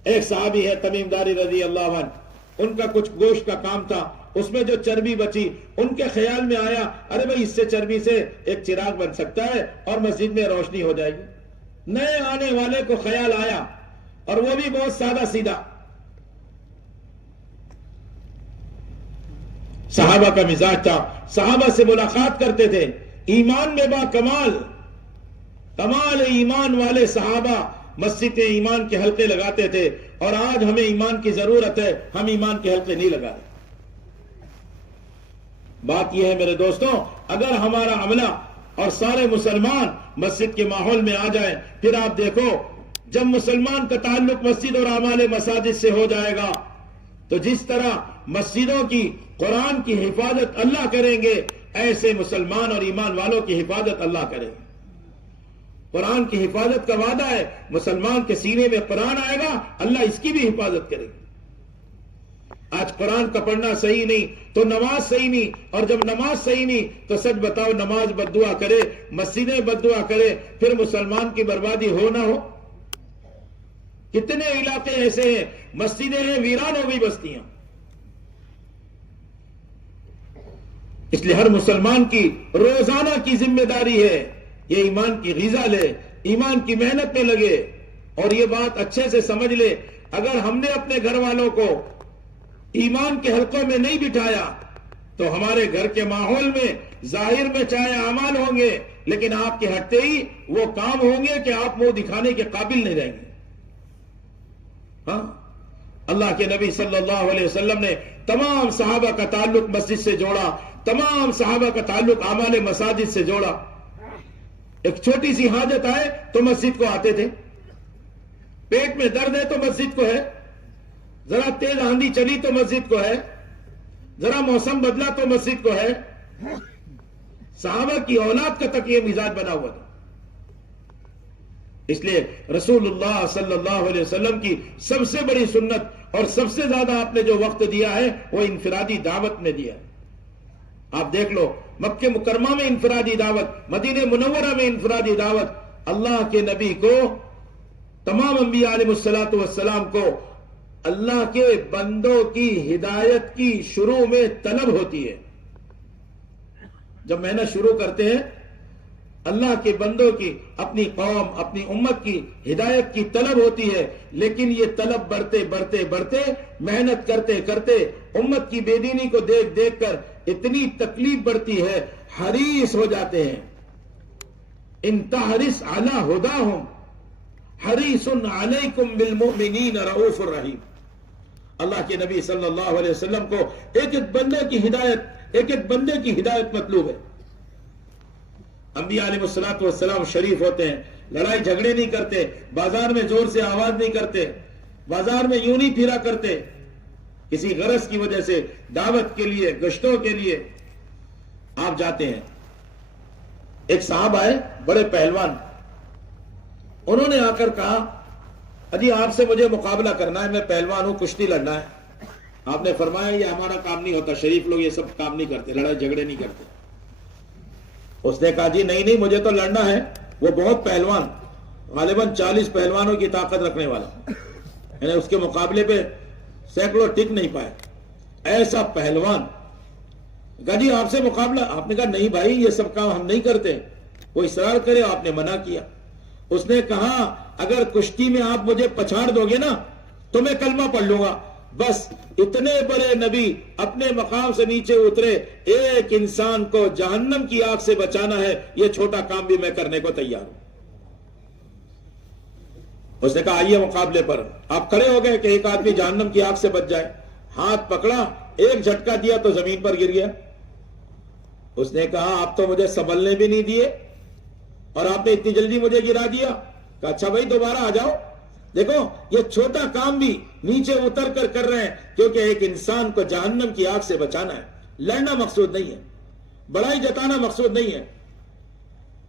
ایک صحابی ہے تمیم داری رضی اللہ عنہ، ان کا کچھ گوشت کا کام تھا، اس میں جو چربی بچی، ان کے خیال میں آیا ارے بھائی اس سے چربی سے ایک چراغ بن سکتا ہے اور مسجد میں روشنی ہو جائے گی۔ نئے آنے والے کو خیال آیا، اور وہ بھی بہت سادہ سیدھا۔ صحابہ کا مزاج تھا، صحابہ سے ملاقات کرتے تھے، ایمان میں با کمال ایمان والے صحابہ مسجد ایمان کے حلقے لگاتے تھے، اور آج ہمیں ایمان کی ضرورت ہے، ہم ایمان کے حلقے نہیں لگا رہے۔ بات یہ ہے میرے دوستوں، اگر ہمارا عملہ اور سارے مسلمان مسجد کے ماحول میں آ جائیں، پھر آپ دیکھو جب مسلمان کا تعلق مسجد اور اعمال مساجد سے ہو جائے گا تو جس طرح مسجدوں کی قرآن کی حفاظت اللہ کریں گے، ایسے مسلمان اور ایمان والوں کی حفاظت اللہ کرے گا۔ قرآن کی حفاظت کا وعدہ ہے، مسلمان کے سینے میں قرآن آئے گا، اللہ اس کی بھی حفاظت کرے گا۔ آج قرآن کا پڑھنا صحیح نہیں تو نماز صحیح نہیں، اور جب نماز صحیح نہیں تو سچ بتاؤ نماز بد دعا کرے، مسجدیں بد دعا کرے، پھر مسلمان کی بربادی ہو نہ ہو۔ کتنے علاقے ایسے ہیں مسجدیں ہیں ویران ہو گئی بستیاں۔ اس لیے ہر مسلمان کی روزانہ کی ذمہ داری ہے یہ ایمان کی غذا لے، ایمان کی محنت میں لگے، اور یہ بات اچھے سے سمجھ لے، اگر ہم نے اپنے گھر والوں کو ایمان کے حلقوں میں نہیں بٹھایا تو ہمارے گھر کے ماحول میں ظاہر میں چاہے اعمال ہوں گے، لیکن آپ کے ہٹتے ہی وہ کام ہوں گے کہ آپ منہ دکھانے کے قابل نہیں رہیں گے۔ ہاں، اللہ کے نبی صلی اللہ علیہ وسلم نے تمام صحابہ کا تعلق مسجد سے جوڑا، تمام صحابہ کا تعلق اعمال مساجد سے جوڑا۔ ایک چھوٹی سی حاجت آئے تو مسجد کو آتے تھے، پیٹ میں درد ہے تو مسجد کو ہے، ذرا تیز آندھی چلی تو مسجد کو ہے، ذرا موسم بدلا تو مسجد کو ہے۔ صحابہ کی اولاد کا تک یہ مزاج بنا ہوا تھا۔ اس لیے رسول اللہ صلی اللہ علیہ وسلم کی سب سے بڑی سنت اور سب سے زیادہ آپ نے جو وقت دیا ہے وہ انفرادی دعوت میں دیا ہے۔ آپ دیکھ لو، مکہ مکرمہ میں انفرادی دعوت، مدینہ منورہ میں انفرادی دعوت۔ اللہ کے نبی کو، تمام انبیاء علیہ الصلوۃ والسلام کو اللہ کے بندوں کی ہدایت کی شروع میں طلب ہوتی ہے۔ جب محنت شروع کرتے ہیں اللہ کے بندوں کی، اپنی قوم، اپنی امت کی ہدایت کی طلب ہوتی ہے، لیکن یہ طلب بڑھتے بڑھتے بڑھتے محنت کرتے کرتے امت کی بے دینی کو دیکھ دیکھ کر اتنی تکلیف بڑھتی ہے، حریص ہو جاتے ہیں۔ ان تحرس علی ہداہم حریص علیکم بالمؤمنین رؤوف الرحیم۔ اللہ کے نبی صلی اللہ علیہ وسلم کو ایک ایک بندے کی ہدایت، ایک ایک بندے کی ہدایت مطلوب ہے۔ انبیاء علیہ الصلوۃ والسلام شریف ہوتے ہیں، لڑائی جھگڑے نہیں کرتے، بازار میں زور سے آواز نہیں کرتے، بازار میں یوں نہیں پھرا کرتے، کسی غرض کی وجہ سے دعوت کے لیے، گشتوں کے لیے آپ جاتے ہیں۔ ایک صاحب آئے بڑے پہلوان، انہوں نے آ کر کہا اجی آپ سے مجھے مقابلہ کرنا ہے، میں پہلوان ہوں، کشتی لڑنا ہے۔ آپ نے فرمایا یہ ہمارا کام نہیں ہوتا، شریف لوگ یہ سب کام نہیں کرتے، لڑائی جھگڑے نہیں کرتے۔ اس نے کہا جی نہیں مجھے تو لڑنا ہے۔ وہ بہت پہلوان، غالباً 40 پہلوانوں کی طاقت رکھنے والا، یعنی اس کے مقابلے پہ سینکڑوں ٹک نہیں پائے، ایسا پہلوان۔ کہا جی آپ سے مقابلہ؟ آپ نے کہا نہیں بھائی یہ سب کام ہم نہیں کرتے۔ وہ اصرار کرے، آپ نے منع کیا۔ اس نے کہا اگر کشتی میں آپ مجھے پچھاڑ دو گے نا تو میں کلمہ پڑھ لوں گا. بس اتنے بڑے نبی اپنے مقام سے نیچے اترے, ایک انسان کو جہنم کی آگ سے بچانا ہے, یہ چھوٹا کام بھی میں کرنے کو تیار ہوں. اس نے کہا آئیے مقابلے پر. آپ کھڑے ہو گئے کہ ایک آدمی جہنم کی آگ سے بچ جائے. ہاتھ پکڑا, ایک جھٹکا دیا تو زمین پر گر گیا. اس نے کہا آپ تو مجھے سنبھلنے بھی نہیں دیے اور آپ نے اتنی جلدی مجھے گرا دیا. کہا اچھا بھائی دوبارہ آ جاؤ. دیکھو یہ چھوٹا کام بھی نیچے اتر کر رہے ہیں, کیونکہ ایک انسان کو جہنم کی آگ سے بچانا ہے. لڑنا مقصود نہیں ہے, بڑائی جتانا مقصود نہیں ہے.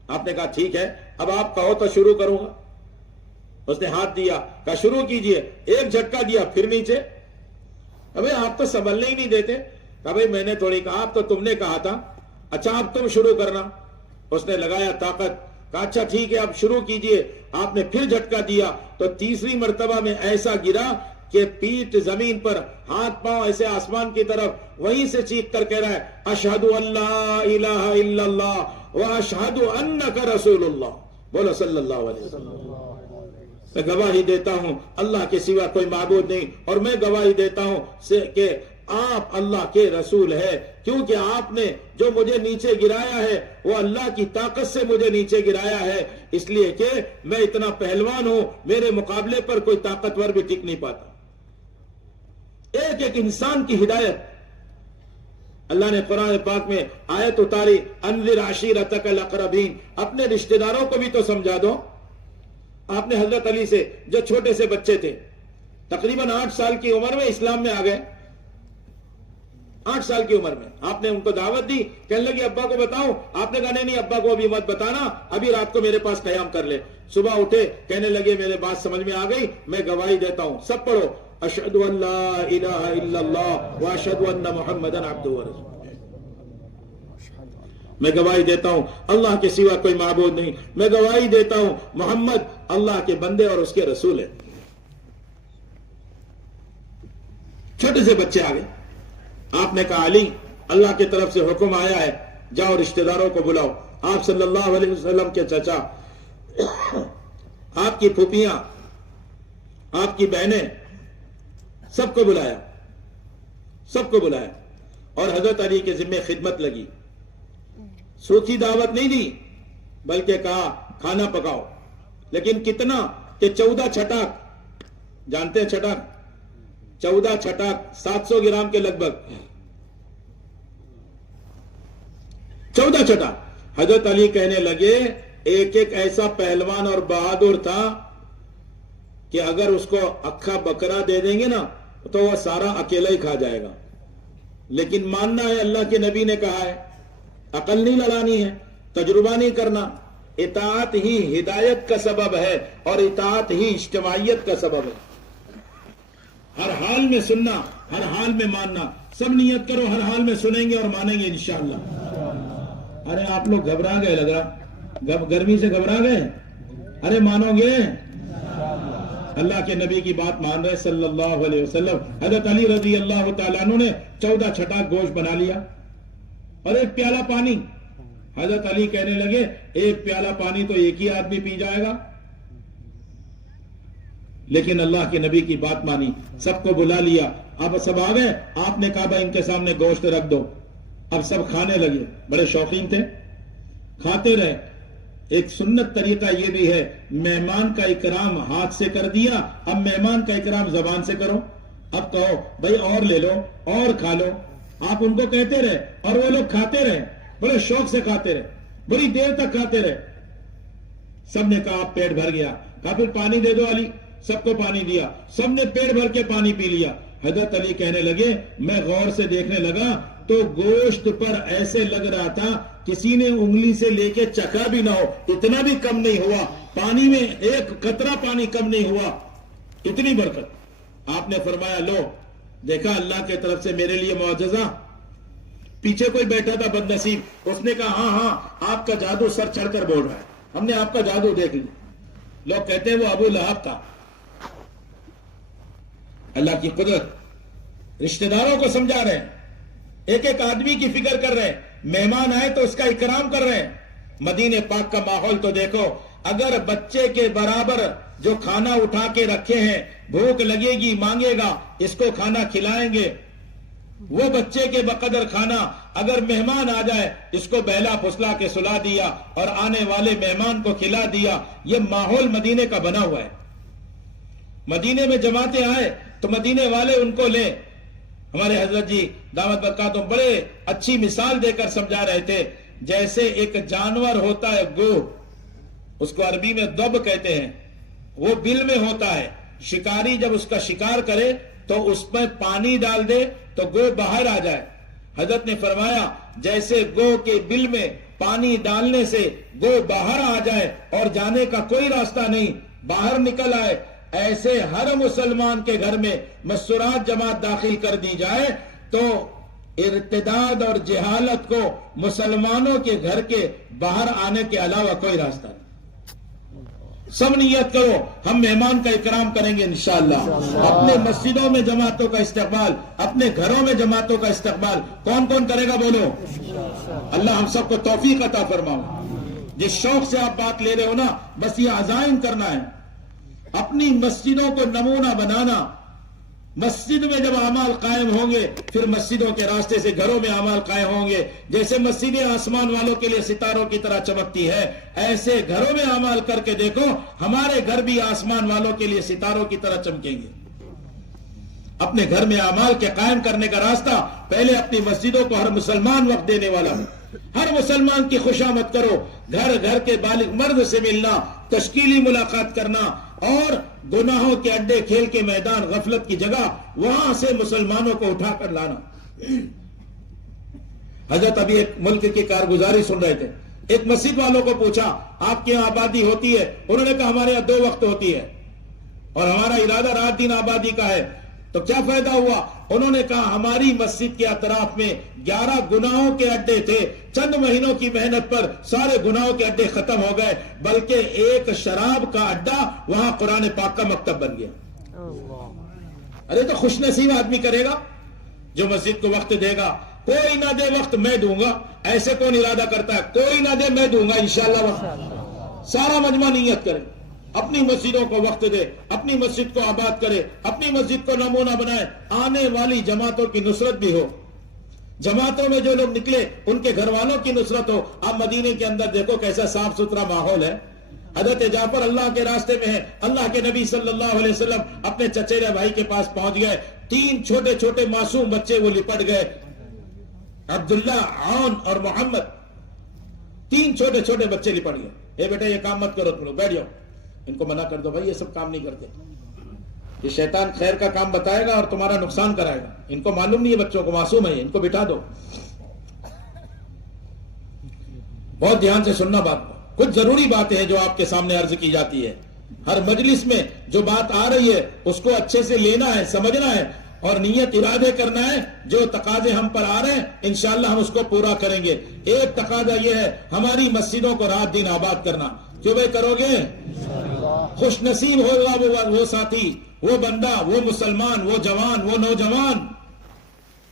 آپ نے کہا ٹھیک ہے, اب آپ کہو تو شروع کروں گا. اس نے ہاتھ دیا, کہا شروع کیجئے. ایک جھٹکا دیا, پھر نیچے. ابھی آپ تو سنبھلنے ہی نہیں دیتے. کہا بھائی میں نے تھوڑی کہا, آپ تو تم نے کہا تھا. اچھا اب تم شروع کرنا. اس نے لگایا طاقت. کہا اچھا ٹھیک ہے اب شروع کیجئے. آپ نے پھر جھٹکا دیا تو تیسری مرتبہ میں ایسا گرا کہ پیٹھ زمین پر, ہاتھ پاؤں ایسے آسمان کی طرف, وہیں سے چیخ کر کہہ رہا ہے اشہد ان لا الہ الا اللہ واشہد انک رسول اللہ. بولو صلی اللہ علیہ وسلم. میں گواہی دیتا ہوں اللہ کے سوا کوئی معبود نہیں, اور میں گواہی دیتا ہوں کہ آپ اللہ کے رسول ہے, کیونکہ آپ نے جو مجھے نیچے گرایا ہے وہ اللہ کی طاقت سے مجھے نیچے گرایا ہے, اس لیے کہ میں اتنا پہلوان ہوں, میرے مقابلے پر کوئی طاقتور بھی ٹک نہیں پاتا. ایک ایک انسان کی ہدایت. اللہ نے قرآن پاک میں آیت اتاری انذر عشیرتک الاقربین, اپنے رشتہ داروں کو بھی تو سمجھا دو. آپ نے حضرت علی سے, جو چھوٹے سے بچے تھے, تقریباً 8 سال کی عمر میں اسلام میں آ گئے. 8 سال کی عمر میں آپ نے ان کو دعوت دی. کہنے لگے ابا کو بتاؤ. آپ نے کہا نہیں ابا کو ابھی مت بتانا, ابھی رات کو میرے پاس قیام کر لے. صبح اٹھے, کہنے لگے میرے بات سمجھ میں آ گئی, میں گواہی دیتا ہوں. سب پڑھو اشہد ان لا الہ الا اللہ واشہد ان محمدا عبدہ ورسولہ. میں گواہی دیتا ہوں اللہ کے سوا کوئی معبود نہیں, میں گواہی دیتا ہوں محمد اللہ کے بندے اور اس کے رسول ہے. چھوٹے سے بچے آ گئے. آپ نے کہا علی اللہ کی طرف سے حکم آیا ہے, جاؤ رشتہ داروں کو بلاؤ. آپ صلی اللہ علیہ وسلم کے چچا, آپ کی پھوپھیاں, آپ کی بہنیں, سب کو بلایا, سب کو بلایا. اور حضرت علی کے ذمہ خدمت لگی. سوکھی دعوت نہیں دی, بلکہ کہا کھانا پکاؤ. لیکن کتنا کہ 14 چھٹاک, جانتے ہیں چھٹاک, 14 چھٹاک 700 گرام کے لگ بھگ, 14 چھٹاک. حضرت علی کہنے لگے ایک ایک ایسا پہلوان اور بہادر تھا کہ اگر اس کو اکھا بکرا دے دیں گے نا تو وہ سارا اکیلا ہی کھا جائے گا. لیکن ماننا ہے اللہ کے نبی نے کہا ہے, عقل نہیں لڑانی ہے, تجربہ نہیں کرنا. اطاعت ہی ہدایت کا سبب ہے اور اطاعت ہی اجتماعیت کا سبب ہے. ہر حال میں سننا, ہر حال میں ماننا. سب نیت کرو ہر حال میں سنیں گے اور مانیں گے انشاءاللہ. ارے آپ لوگ گھبرا گئے لگ رہا, گرمی سے گھبرا گئے. ارے مانو گے, اللہ کے نبی کی بات مان رہے صلی اللہ علیہ وسلم. حضرت علی رضی اللہ تعالیٰ عنہ نے 14 چھٹاک گوشت بنا لیا اور ایک پیالہ پانی. حضرت علی کہنے لگے ایک پیالہ پانی تو ایک ہی آدمی پی جائے گا. لیکن اللہ کے نبی کی بات مانی, سب کو بلا لیا. اب سب آ گئے. آپ نے کہا ان کے سامنے گوشت رکھ دو. اب سب کھانے لگے, بڑے شوقین تھے, کھاتے رہے. ایک سنت طریقہ یہ بھی ہے, مہمان کا اکرام ہاتھ سے کر دیا, اب مہمان کا اکرام زبان سے کرو. اب کہو بھائی اور لے لو اور کھا لو. آپ ان کو کہتے رہے اور وہ لوگ کھاتے رہے, بڑے شوق سے کھاتے رہے, بڑی دیر تک کھاتے رہے. سب نے کہا آپ پیٹ بھر گیا. کہا پھر پانی دے دو علی. سب کو پانی دیا, سب نے پیٹ بھر کے پانی پی لیا. حضرت علی کہنے لگے میں غور سے دیکھنے لگا تو گوشت پر ایسے لگ رہا تھا کسی نے انگلی سے لے کے چکھا بھی نہ ہو, اتنا بھی کم نہیں ہوا. پانی میں ایک قطرہ پانی کم نہیں ہوا, اتنی برکت. آپ نے فرمایا لو دیکھا اللہ کی طرف سے میرے لیے معجزہ. پیچھے کوئی بیٹھا تھا بد نصیب, اس نے کہا ہاں آپ کا جادو سر چڑھ کر بول رہا ہے, ہم نے آپ کا جادو دیکھ لیا. لوگ کہتے ہیں وہ ابو لہب تھا. اللہ کی قدرت. رشتہ داروں کو سمجھا رہے ہیں, ایک ایک آدمی کی فکر کر رہے ہیں. مہمان آئے تو اس کا اکرام کر رہے ہیں. مدینے پاک کا ماحول تو دیکھو, اگر بچے کے برابر جو کھانا اٹھا کے رکھے ہیں، بھوک لگے گی مانگے گا، اس کو کھانا کھلائیں گے. وہ بچے کے بقدر کھانا، اگر مہمان آ جائے اس کو بہلا پھسلا کے سلا دیا اور آنے والے مہمان کو کھلا دیا. یہ ماحول مدینے کا بنا ہوا ہے. مدینے میں جماعتیں آئے تو مدینے والے ان کو لیں. ہمارے حضرت جی دامت برکاتہم بڑے اچھی مثال دے کر سمجھا رہے تھے. جیسے ایک جانور ہوتا ہے گو، اس کو عربی میں دب کہتے ہیں، وہ بل میں ہوتا ہے. شکاری جب اس کا شکار کرے تو اس میں پانی ڈال دے تو گو باہر آ جائے. حضرت نے فرمایا جیسے گو کے بل میں پانی ڈالنے سے گو باہر آ جائے اور جانے کا کوئی راستہ نہیں، باہر نکل آئے، ایسے ہر مسلمان کے گھر میں مسورات جماعت داخل کر دی جائے تو ارتداد اور جہالت کو مسلمانوں کے گھر کے باہر آنے کے علاوہ کوئی راستہ نہیں. سب نیت کرو ہم مہمان کا اکرام کریں گے انشاءاللہ. اپنے مسجدوں میں جماعتوں کا استقبال، اپنے گھروں میں جماعتوں کا استقبال کون کون کرے گا بولو؟ اللہ ہم سب کو توفیق عطا فرماؤ. جس شوق سے آپ بات لے رہے ہو نا، بس یہ عزائم کرنا ہے، اپنی مسجدوں کو نمونہ بنانا. مسجد میں جب اعمال قائم ہوں گے پھر مسجدوں کے راستے سے گھروں میں اعمال قائم ہوں گے. جیسے مسجدیں آسمان والوں کے لیے ستاروں کی طرح چمکتی ہے، ایسے گھروں میں اعمال کر کے دیکھو ہمارے گھر بھی آسمان والوں کے لیے ستاروں کی طرح چمکیں گے. اپنے گھر میں اعمال کے قائم کرنے کا راستہ پہلے اپنی مسجدوں کو ہر مسلمان وقت دینے والا ہے. ہر مسلمان کی خوشامد کرو. گھر گھر کے بالغ مرد سے ملنا، تشکیلی ملاقات کرنا اور گناہوں کے اڈے، کھیل کے میدان، غفلت کی جگہ، وہاں سے مسلمانوں کو اٹھا کر لانا. حضرت ابھی ایک ملک کی کارگزاری سن رہے تھے. ایک مسجد والوں کو پوچھا آپ کے یہاں آبادی ہوتی ہے؟ انہوں نے کہا ہمارے یہاں 2 وقت ہوتی ہے اور ہمارا ارادہ رات دن آبادی کا ہے. تو کیا فائدہ ہوا؟ انہوں نے کہا ہماری مسجد کے اطراف میں 11 گناہوں کے اڈے تھے، چند مہینوں کی محنت پر سارے گناہوں کے اڈے ختم ہو گئے، بلکہ ایک شراب کا اڈا وہاں قرآن پاک کا مکتب بن گیا. ارے تو خوش نصیب آدمی کرے گا جو مسجد کو وقت دے گا. کوئی نہ دے وقت میں دوں گا، ایسے کون ارادہ کرتا ہے؟ کوئی نہ دے میں دوں گا انشاءاللہ وقت. سارا مجمع نیت کرے، اپنی مسجدوں کو وقت دے، اپنی مسجد کو آباد کرے، اپنی مسجد کو نمونہ بنائے. آنے والی جماعتوں کی نصرت بھی ہو. جماعتوں میں جو لوگ نکلے ان کے گھر والوں کی نصرت ہو. آپ مدینے کے اندر دیکھو کیسا صاف ستھرا ماحول ہے. حضرت جعفر اللہ کے راستے میں ہے. اللہ کے نبی صلی اللہ علیہ وسلم اپنے چچیرے بھائی کے پاس پہنچ گئے. 3 چھوٹے چھوٹے معصوم بچے وہ لپٹ گئے، عبداللہ، عون اور محمد. 3 چھوٹے چھوٹے بچے لپٹ گئے. اے بیٹا یہ کام مت کرو، تم لوگ بیٹھ جاؤ. ان کو منع کر دو بھائی، یہ سب کام نہیں کرتے. یہ شیطان خیر کا کام بتائے گا اور تمہارا نقصان کرائے گا. ان کو معلوم نہیں ہے بچوں کو، معصوم ہے، ان کو بٹھا دو. بہت دھیان سے سننا بات کو. کچھ ضروری باتیں ہیں جو آپ کے سامنے عرض کی جاتی ہے. ہر مجلس میں جو بات آ رہی ہے اس کو اچھے سے لینا ہے، سمجھنا ہے اور نیت ارادے کرنا ہے. جو تقاضے ہم پر آ رہے ہیں انشاءاللہ ہم اس کو پورا کریں گے. ایک تقاضا یہ ہے ہماری مسجدوں کو رات دن آباد کرنا. کیوں بھائی کرو گے؟ خوش نصیب ہوگا وہ ساتھی، وہ بندہ، وہ مسلمان، وہ جوان، وہ نوجوان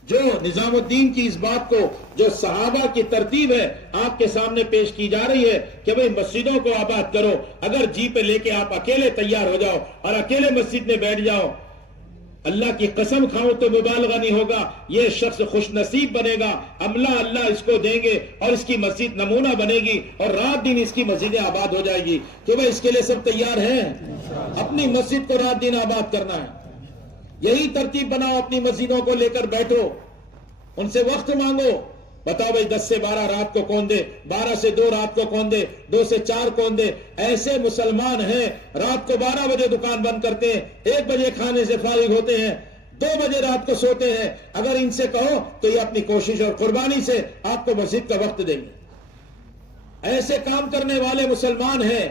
جو نظام الدین کی اس بات کو، جو صحابہ کی ترتیب ہے آپ کے سامنے پیش کی جا رہی ہے کہ بھئی مسجدوں کو آباد کرو. اگر جی پہ لے کے آپ اکیلے تیار ہو جاؤ اور اکیلے مسجد میں بیٹھ جاؤ، اللہ کی قسم کھاؤں تو مبالغہ نہیں ہوگا، یہ شخص خوش نصیب بنے گا. عملہ اللہ اس کو دیں گے اور اس کی مسجد نمونہ بنے گی اور رات دن اس کی مسجدیں آباد ہو جائے گی. کہ بھئی اس کے لیے سب تیار ہیں؟ اپنی مسجد کو رات دن آباد کرنا ہے. یہی ترتیب بناؤ، اپنی مسجدوں کو لے کر بیٹھو، ان سے وقت مانگو. بتاؤ بھئی 10 سے 12 رات کو کون دے، 12 سے 2 رات کو کون دے، 2 سے 4 کون دے. ایسے مسلمان ہیں رات کو 12 بجے دکان بند کرتے ہیں، 1 بجے کھانے سے فارغ ہوتے ہیں، 2 بجے رات کو سوتے ہیں. اگر ان سے کہو تو یہ اپنی کوشش اور قربانی سے آپ کو مسجد کا وقت دیں گے. ایسے کام کرنے والے مسلمان ہیں،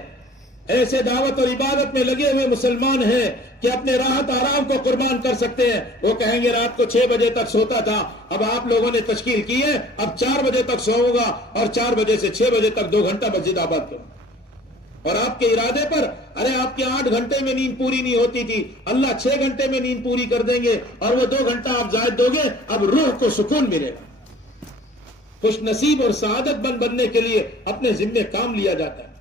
ایسے دعوت اور عبادت میں لگے ہوئے مسلمان ہیں کہ اپنے راحت آرام کو قربان کر سکتے ہیں. وہ کہیں گے رات کو 6 بجے تک سوتا تھا، اب آپ لوگوں نے تشکیل کی ہے اب 4 بجے تک سوؤں گا اور 4 بجے سے 6 بجے تک 2 گھنٹہ مسجد آباد کروں. اور آپ کے ارادے پر ارے آپ کے 8 گھنٹے میں نیند پوری نہیں ہوتی تھی، اللہ 6 گھنٹے میں نیند پوری کر دیں گے اور وہ 2 گھنٹہ آپ زائد دو گے، اب روح کو سکون ملے گا. خوش نصیب اور سعادت بننے کے لیے اپنے ذمے کام لیا جاتا ہے.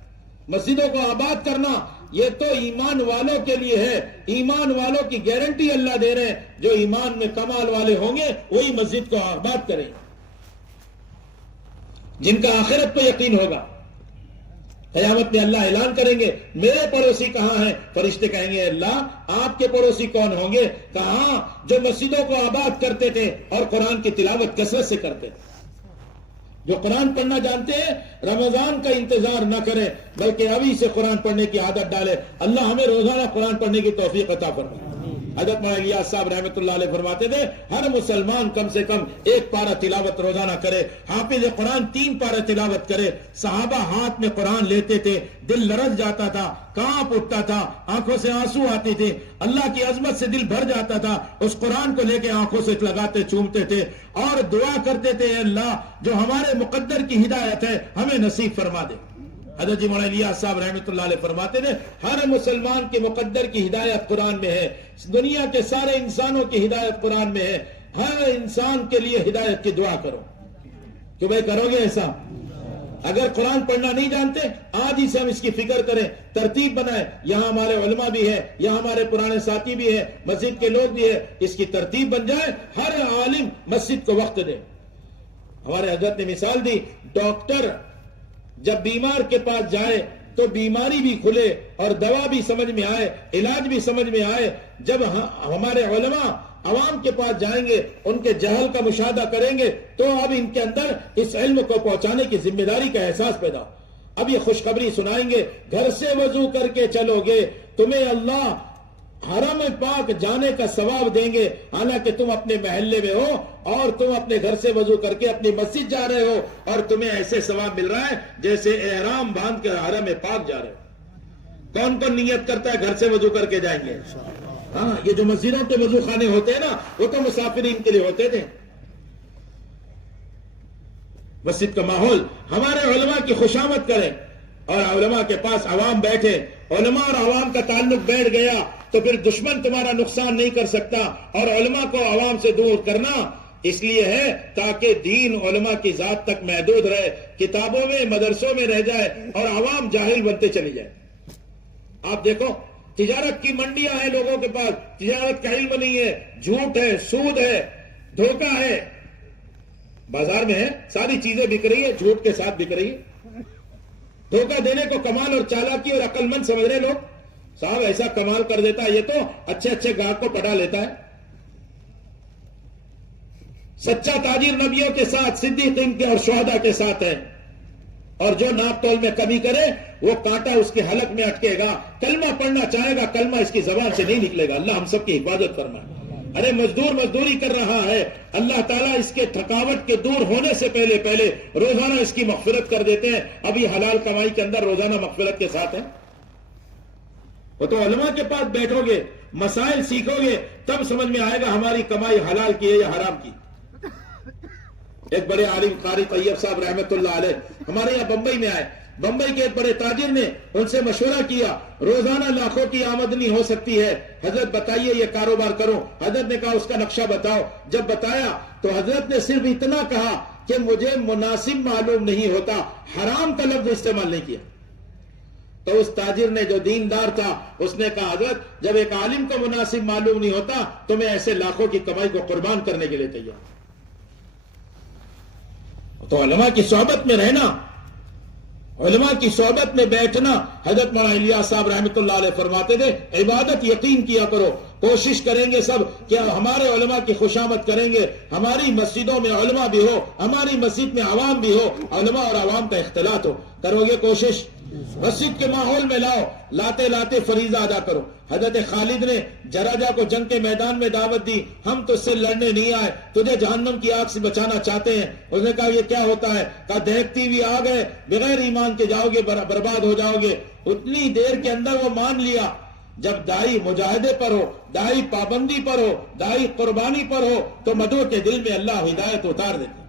مسجدوں کو آباد کرنا یہ تو ایمان والوں کے لیے ہے. ایمان والوں کی گارنٹی اللہ دے رہے ہیں. جو ایمان میں کمال والے ہوں گے وہی مسجد کو آباد کریں، جن کا آخرت کو یقین ہوگا. قیامت میں اللہ اعلان کریں گے میرے پڑوسی کہاں ہیں؟ فرشتے کہیں گے اللہ آپ کے پڑوسی کون ہوں گے؟ کہاں؟ جو مسجدوں کو آباد کرتے تھے اور قرآن کی تلاوت کثرت سے کرتے تھے. جو قرآن پڑھنا جانتے ہیں رمضان کا انتظار نہ کریں بلکہ ابھی سے قرآن پڑھنے کی عادت ڈالے. اللہ ہمیں روزانہ قرآن پڑھنے کی توفیق عطا فرمائے. حضرت مولانا الیاس صاحب رحمۃ اللہ علیہ فرماتے تھے ہر مسلمان کم سے کم 1 پارہ تلاوت روزانہ کرے. حافظ قرآن 3 پارہ تلاوت کرے. صحابہ ہاتھ میں قرآن لیتے تھے، دل لرز جاتا تھا، کانپ اٹھتا تھا، آنکھوں سے آنسو آتے تھے، اللہ کی عظمت سے دل بھر جاتا تھا. اس قرآن کو لے کے آنکھوں سے لگاتے چومتے تھے اور دعا کرتے تھے اے اللہ جو ہمارے مقدر کی ہدایت ہے ہمیں نصیب فرما دے. حضرت جی مولانا الیاس صاحب رحمۃ اللہ علیہ فرماتے تھے ہر مسلمان کے مقدر کی ہدایت قرآن میں ہے. دنیا کے سارے انسانوں کی ہدایت قرآن میں ہے. ہر انسان کے لیے ہدایت کی دعا کرو. کہ بھائی کرو گے ایسا؟ اگر قرآن پڑھنا نہیں جانتے آج ہی سے ہم اس کی فکر کریں، ترتیب بنائیں. یہاں ہمارے علماء بھی ہیں، یہاں ہمارے پرانے ساتھی بھی ہیں، مسجد کے لوگ بھی ہیں. اس کی ترتیب بن جائے، ہر عالم مسجد کو وقت دے. ہمارے حضرت نے مثال دی ڈاکٹر جب بیمار کے پاس جائے تو بیماری بھی کھلے اور دوا بھی سمجھ میں آئے، علاج بھی سمجھ میں آئے. جب ہمارے علماء عوام کے پاس جائیں گے ان کے جہل کا مشاہدہ کریں گے تو اب ان کے اندر اس علم کو پہنچانے کی ذمہ داری کا احساس پیدا. اب یہ خوشخبری سنائیں گے گھر سے وضو کر کے چلو گے تمہیں اللہ حرم پاک جانے کا ثواب دیں گے. حالانکہ تم اپنے محلے میں ہو اور تم اپنے گھر سے وضو کر کے اپنی مسجد جا رہے ہو اور تمہیں ایسے ثواب مل رہا ہے جیسے احرام باندھ کر حرم پاک جا رہے ہو. کون کون نیت کرتا ہے گھر سے وضو کر کے جائیں گے؟ ہاں یہ جو مسجدوں کے وضو خانے ہوتے ہیں نا وہ تو مسافرین کے لیے ہوتے تھے. مسجد کا ماحول ہمارے علماء کی خوشامد کریں اور علماء کے پاس عوام بیٹھے. علماء اور عوام کا تعلق بیٹھ گیا تو پھر دشمن تمہارا نقصان نہیں کر سکتا. اور علماء کو عوام سے دور کرنا اس لیے ہے تاکہ دین علماء کی ذات تک محدود رہے، کتابوں میں مدرسوں میں رہ جائے اور عوام جاہل بنتے چلی جائے. آپ دیکھو تجارت کی منڈیاں ہیں لوگوں کے پاس، تجارت کا علم نہیں ہے، جھوٹ ہے، سود ہے، دھوکہ ہے. بازار میں ہے ساری چیزیں بک رہی ہے، جھوٹ کے ساتھ بک رہی ہے. دھوکہ دینے کو کمال اور چالاکی اور عقل مند سمجھ رہے لوگ. صاحب ایسا کمال کر دیتا ہے یہ تو اچھے اچھے گاہک کو پٹا لیتا ہے. سچا تاجر نبیوں کے ساتھ، صدیقین کے اور شہداء کے ساتھ ہے. اور جو ناپ تول میں کمی کرے وہ کانٹا اس کے حلق میں اٹکے گا. کلمہ پڑھنا چاہے گا کلمہ اس کی زبان سے نہیں نکلے گا. اللہ ہم سب کی حفاظت فرمائے. ارے مزدور مزدوری کر رہا ہے، اللہ تعالیٰ اس کے تھکاوٹ کے دور ہونے سے پہلے روزانہ اس کی مغفرت کر دیتے ہیں. ابھی حلال کمائی کے اندر روزانہ مغفرت کے ساتھ ہے. وہ تو علماء کے پاس بیٹھو گے، مسائل سیکھو گے تب سمجھ میں آئے گا ہماری کمائی حلال کی ہے یا حرام کی. ایک بڑے عالم قاری طیب صاحب رحمت اللہ علیہ ہمارے یہاں بمبئی میں آئے. بمبئی کے ایک بڑے تاجر نے ان سے مشورہ کیا روزانہ لاکھوں کی آمدنی ہو سکتی ہے، حضرت بتائیے یہ کاروبار کروں. حضرت نے کہا اس کا نقشہ بتاؤ. جب بتایا تو حضرت نے صرف اتنا کہا کہ مجھے مناسب معلوم نہیں ہوتا، حرام کا لفظ استعمال نہیں کیا. تو اس تاجر نے جو دیندار تھا اس نے کہا حضرت جب ایک عالم کو مناسب معلوم نہیں ہوتا تو میں ایسے لاکھوں کی کمائی کو قربان کرنے کے لیے تیار. تو علماء کی صحبت میں رہنا، علماء کی صحبت میں بیٹھنا. حضرت مولانا الیاس صاحب رحمۃ اللہ علیہ فرماتے تھے عبادت یقین کیا کرو. کوشش کریں گے سب کہ ہمارے علماء کی خوشامد کریں گے. ہماری مسجدوں میں علماء بھی ہو، ہماری مسجد میں عوام بھی ہو، علماء اور عوام کا اختلاط ہو. کرو گے کوشش؟ مسجد کے ماحول میں لاؤ، لاتے لاتے فریضہ ادا کرو. حضرت خالد نے جراجہ کو جنگ کے میدان میں دعوت دی. ہم تو اس سے لڑنے نہیں آئے، تجھے جہنم کی آگ سے بچانا چاہتے ہیں. اس نے کہا یہ کیا ہوتا ہے؟ کہا دیکھتی ہوئی آگ ہے، بغیر ایمان کے جاؤ گے برباد ہو جاؤ گے. اتنی دیر کے اندر وہ مان لیا. جب دائی مجاہدے پر ہو، دائی پابندی پر ہو، دائی قربانی پر ہو تو مدعو کے دل میں اللہ ہدایت اتار دیتے.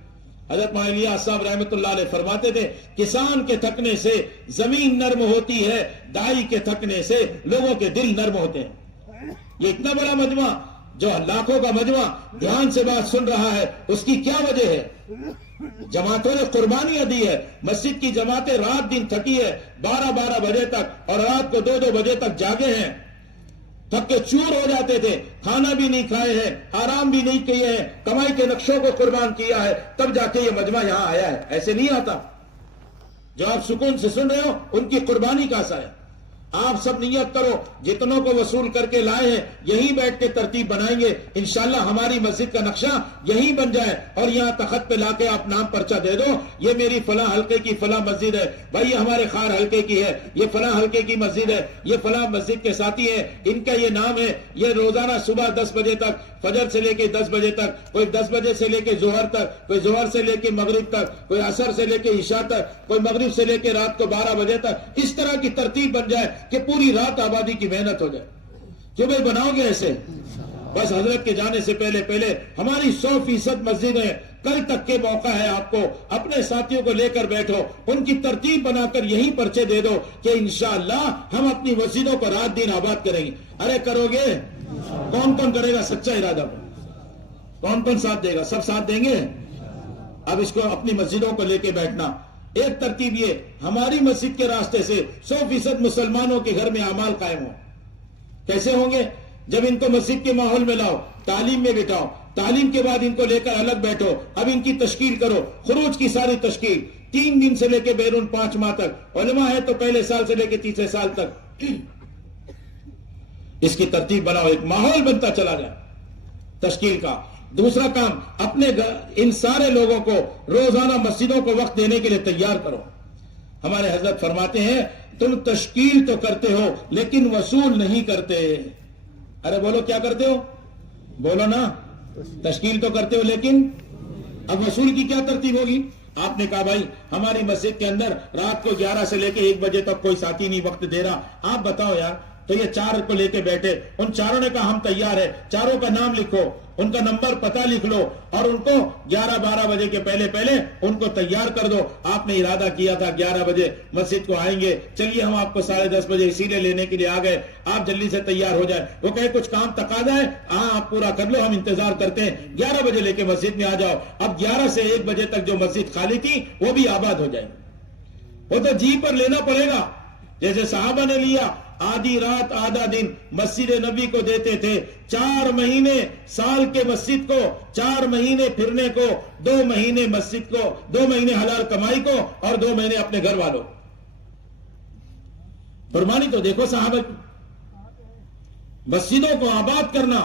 حضرت مولانا الیاس صاحب رحمۃ اللہ علیہ فرماتے تھے کسان کے تھکنے سے زمین نرم ہوتی ہے، دائی کے تھکنے سے لوگوں کے دل نرم ہوتے ہیں. یہ اتنا بڑا مجمع جو لاکھوں کا مجمع دھیان سے بات سن رہا ہے، اس کی کیا وجہ ہے؟ جماعتوں نے قربانیاں دی ہے، مسجد کی جماعتیں رات دن تھکی ہے، 12 بجے تک اور رات کو 2 بجے تک جاگے ہیں، تھک کے چور ہو جاتے تھے، کھانا بھی نہیں کھائے ہیں، آرام بھی نہیں کیے ہیں، کمائی کے نقشوں کو قربان کیا ہے، تب جا کے یہ مجمع یہاں آیا ہے. ایسے نہیں آتا. جو آپ سکون سے سن رہے ہو ان کی قربانی کا اثر ہے. آپ سب نیت کرو، جتنوں کو وصول کر کے لائے ہیں یہیں بیٹھ کے ترتیب بنائیں گے انشاءاللہ. ہماری مسجد کا نقشہ یہیں بن جائے اور یہاں تخت پہ لا کے آپ نام پرچہ دے دو، یہ میری فلاں حلقے کی فلاں مسجد ہے بھائی، یہ ہمارے خار حلقے کی ہے، یہ فلاں حلقے کی مسجد ہے، یہ فلاں مسجد کے ساتھی ہیں، ان کا یہ نام ہے. یہ روزانہ صبح 10 بجے تک، فجر سے لے کے 10 بجے تک، کوئی 10 بجے سے لے کے ظہر تک، کوئی ظہر سے لے کے مغرب تک، کوئی عصر سے لے کے عشاء تک، کوئی مغرب سے لے کے رات کو 12 بجے تک. اس طرح کی ترتیب بن جائے کہ پوری رات آبادی کی محنت ہو جائے. کیوں بھائی بناؤ گے ایسے؟ بس حضرت کے جانے سے پہلے ہماری 100% مسجد ہے. کل تک کے موقع ہے، آپ کو اپنے ساتھیوں کو لے کر بیٹھو، ان کی ترتیب بنا کر یہی پرچے دے دو کہ انشاءاللہ ہم اپنی مسجدوں کو رات دن آباد کریں گے. ارے کرو گے؟ کون کرے گا سچا ارادہ؟ کون ساتھ دے گا؟ سب ساتھ دیں گے. اب اس کو اپنی مسجدوں کو لے کے بیٹھنا. ایک ترتیب یہ، ہماری مسجد کے راستے سے 100% مسلمانوں کے گھر میں اعمال قائم ہو. کیسے ہوں گے؟ جب ان کو مسجد کے ماحول میں لاؤ، تعلیم میں بٹھاؤ، تعلیم کے بعد ان کو لے کر الگ بیٹھو. اب ان کی تشکیل کرو، خروج کی ساری تشکیل 3 دن سے لے کے بیرون 5 ماہ تک، علماء ہے تو پہلے سال سے لے کے تیسرے سال تک. اس کی ترتیب بناؤ، ایک ماحول بنتا چلا جائے تشکیل کا. دوسرا کام، اپنے ان سارے لوگوں کو روزانہ مسجدوں کو وقت دینے کے لیے تیار کرو. ہمارے حضرت فرماتے ہیں تم تشکیل تو کرتے ہو لیکن وصول نہیں کرتے. ارے بولو کیا کرتے ہو؟ بولو نا. تشکیل تو کرتے ہو لیکن اب وصول کی کیا ترتیب ہوگی؟ آپ نے کہا بھائی ہماری مسجد کے اندر رات کو 11 سے لے کے 1 بجے تک کوئی ساتھی نہیں وقت دے رہا، آپ بتاؤ یار. تو یہ 4 کو لے کے بیٹھے، ان چاروں نے کہا ہم تیار ہے. چاروں کا نام لکھو، ان کا نمبر پتہ لکھ لو اور ان کو 11-12 بجے کے پہلے ان کو تیار کر دو. آپ نے ارادہ کیا تھا 11 بجے مسجد کو آئیں گے، چلیے ہم آپ کو 10:30 بجے اسی لیے لینے کے لیے آ گئے. آپ جلدی سے تیار ہو جائے. وہ کہے کچھ کام تقاضا ہے، ہاں آپ پورا کر لو، ہم انتظار کرتے ہیں. 11 بجے لے کے مسجد میں آ جاؤ. اب 11 سے 1 بجے تک جو مسجد خالی تھی وہ بھی آباد ہو جائے. وہ تو جی پر لینا پڑے گا، جیسے صحابہ نے لیا. آدھی رات آدھا دن مسجد نبی کو دیتے تھے. 4 مہینے سال کے مسجد کو، 4 مہینے پھرنے کو، 2 مہینے مسجد کو، 2 مہینے حلال کمائی کو اور 2 مہینے اپنے گھر والوں. قربانی تو دیکھو صحابہ کی. مسجدوں کو آباد کرنا،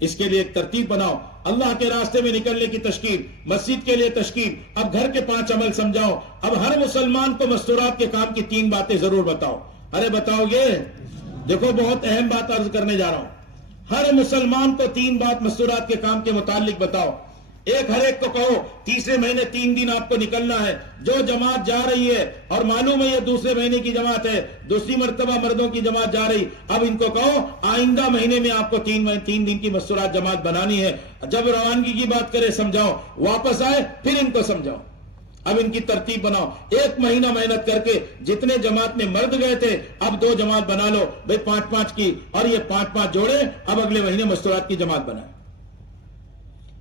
اس کے لیے ایک ترتیب بناؤ. اللہ کے راستے میں نکلنے کی تشکیل، مسجد کے لیے تشکیل. اب گھر کے 5 عمل سمجھاؤ. اب ہر مسلمان کو مستورات کے کام کی 3 باتیں ضرور بتاؤ. ارے بتاؤ گے؟ دیکھو بہت اہم بات عرض کرنے جا رہا ہوں. ہر مسلمان کو 3 بات مستورات کے کام کے متعلق بتاؤ. ہر ایک کو کہو 3 مہینے 3 دن آپ کو نکلنا ہے. جو جماعت جا رہی ہے اور معلوم ہے یہ 2 مہینے کی جماعت ہے، دوسری مرتبہ مردوں کی جماعت جا رہی، اب ان کو کہو آئندہ مہینے میں آپ کو 3 دن کی مستورات جماعت بنانی ہے. جب روانگی کی بات کرے سمجھاؤ، واپس آئے پھر ان کو سمجھاؤ. اب ان کی ترتیب بناؤ. 1 مہینہ محنت کر کے جتنے جماعت میں مرد گئے تھے اب 2 جماعت بنا لو بھائی، 5 کی، اور یہ 5 جوڑے اب اگلے مہینے مستورات کی جماعت بنائیں.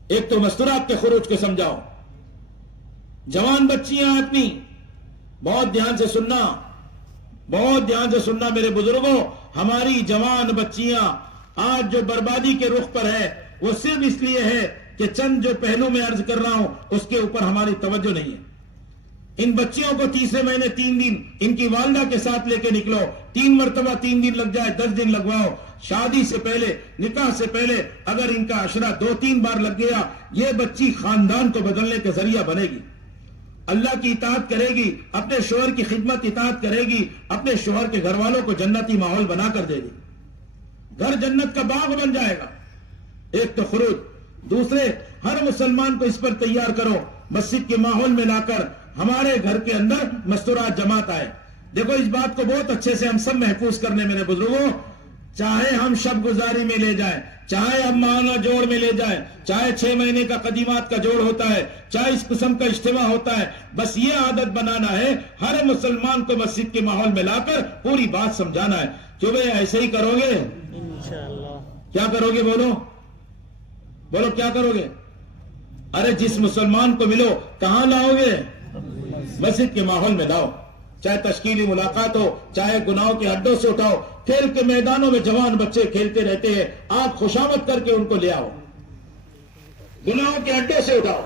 ایک تو مستورات کے خروج کو سمجھاؤ. جوان بچیاں اپنی بہت دھیان سے سننا، بہت دھیان سے سننا میرے بزرگوں. ہماری جوان بچیاں آج جو بربادی کے رخ پر ہے وہ صرف اس لیے ہے کہ چند جو پہلو میں عرض کر رہا ہوں اس کے اوپر ہماری توجہ نہیں ہے. ان بچیوں کو 3 مہینے 3 دن ان کی والدہ کے ساتھ لے کے نکلو. 3 مرتبہ 3 دن لگ جائے 10 دن لگواؤ. شادی سے پہلے، نکاح سے پہلے اگر ان کا عشرہ 2-3 بار لگ گیا، یہ بچی خاندان کو بدلنے کا ذریعہ بنے گی. اللہ کی اطاعت کرے گی، اپنے شوہر کی خدمت اطاعت کرے گی، اپنے شوہر کے گھر والوں کو جنتی ماحول بنا کر دے گی. گھر جنت کا باغ بن جائے گا. ایک تو خروج. دوسرے، ہر مسلمان کو اس پر تیار کرو، مسجد کے ماحول میں لا کر ہمارے گھر کے اندر مستورات جماعت آئے. دیکھو اس بات کو بہت اچھے سے ہم سب محفوظ کرنے میرے بزرگوں. چاہے ہم شب گزاری میں لے جائیں، چاہے ہم ماہانہ جوڑ میں لے جائیں، چاہے 6 مہینے کا قدیمات کا جوڑ ہوتا ہے، چاہے اس قسم کا اجتماع ہوتا ہے، بس یہ عادت بنانا ہے ہر مسلمان کو مسجد کے ماحول میں لا کر پوری بات سمجھانا ہے. کیوں بھائی ایسے ہی کرو گے؟ انشاءاللہ. کیا کرو گے بولو؟ بولو کیا کرو گے؟ ارے جس مسلمان کو ملو کہاں لاؤ گے؟ مسجد کے ماحول میں لاؤ، چاہے تشکیلی ملاقات ہو، چاہے گناہوں کے اڈوں سے اٹھاؤ، کھیل کے میدانوں میں جوان بچے کھیلتے رہتے ہیں، آپ خوشامد کر کے ان کو لے آؤ، گناہوں کے اڈے سے اٹھاؤ۔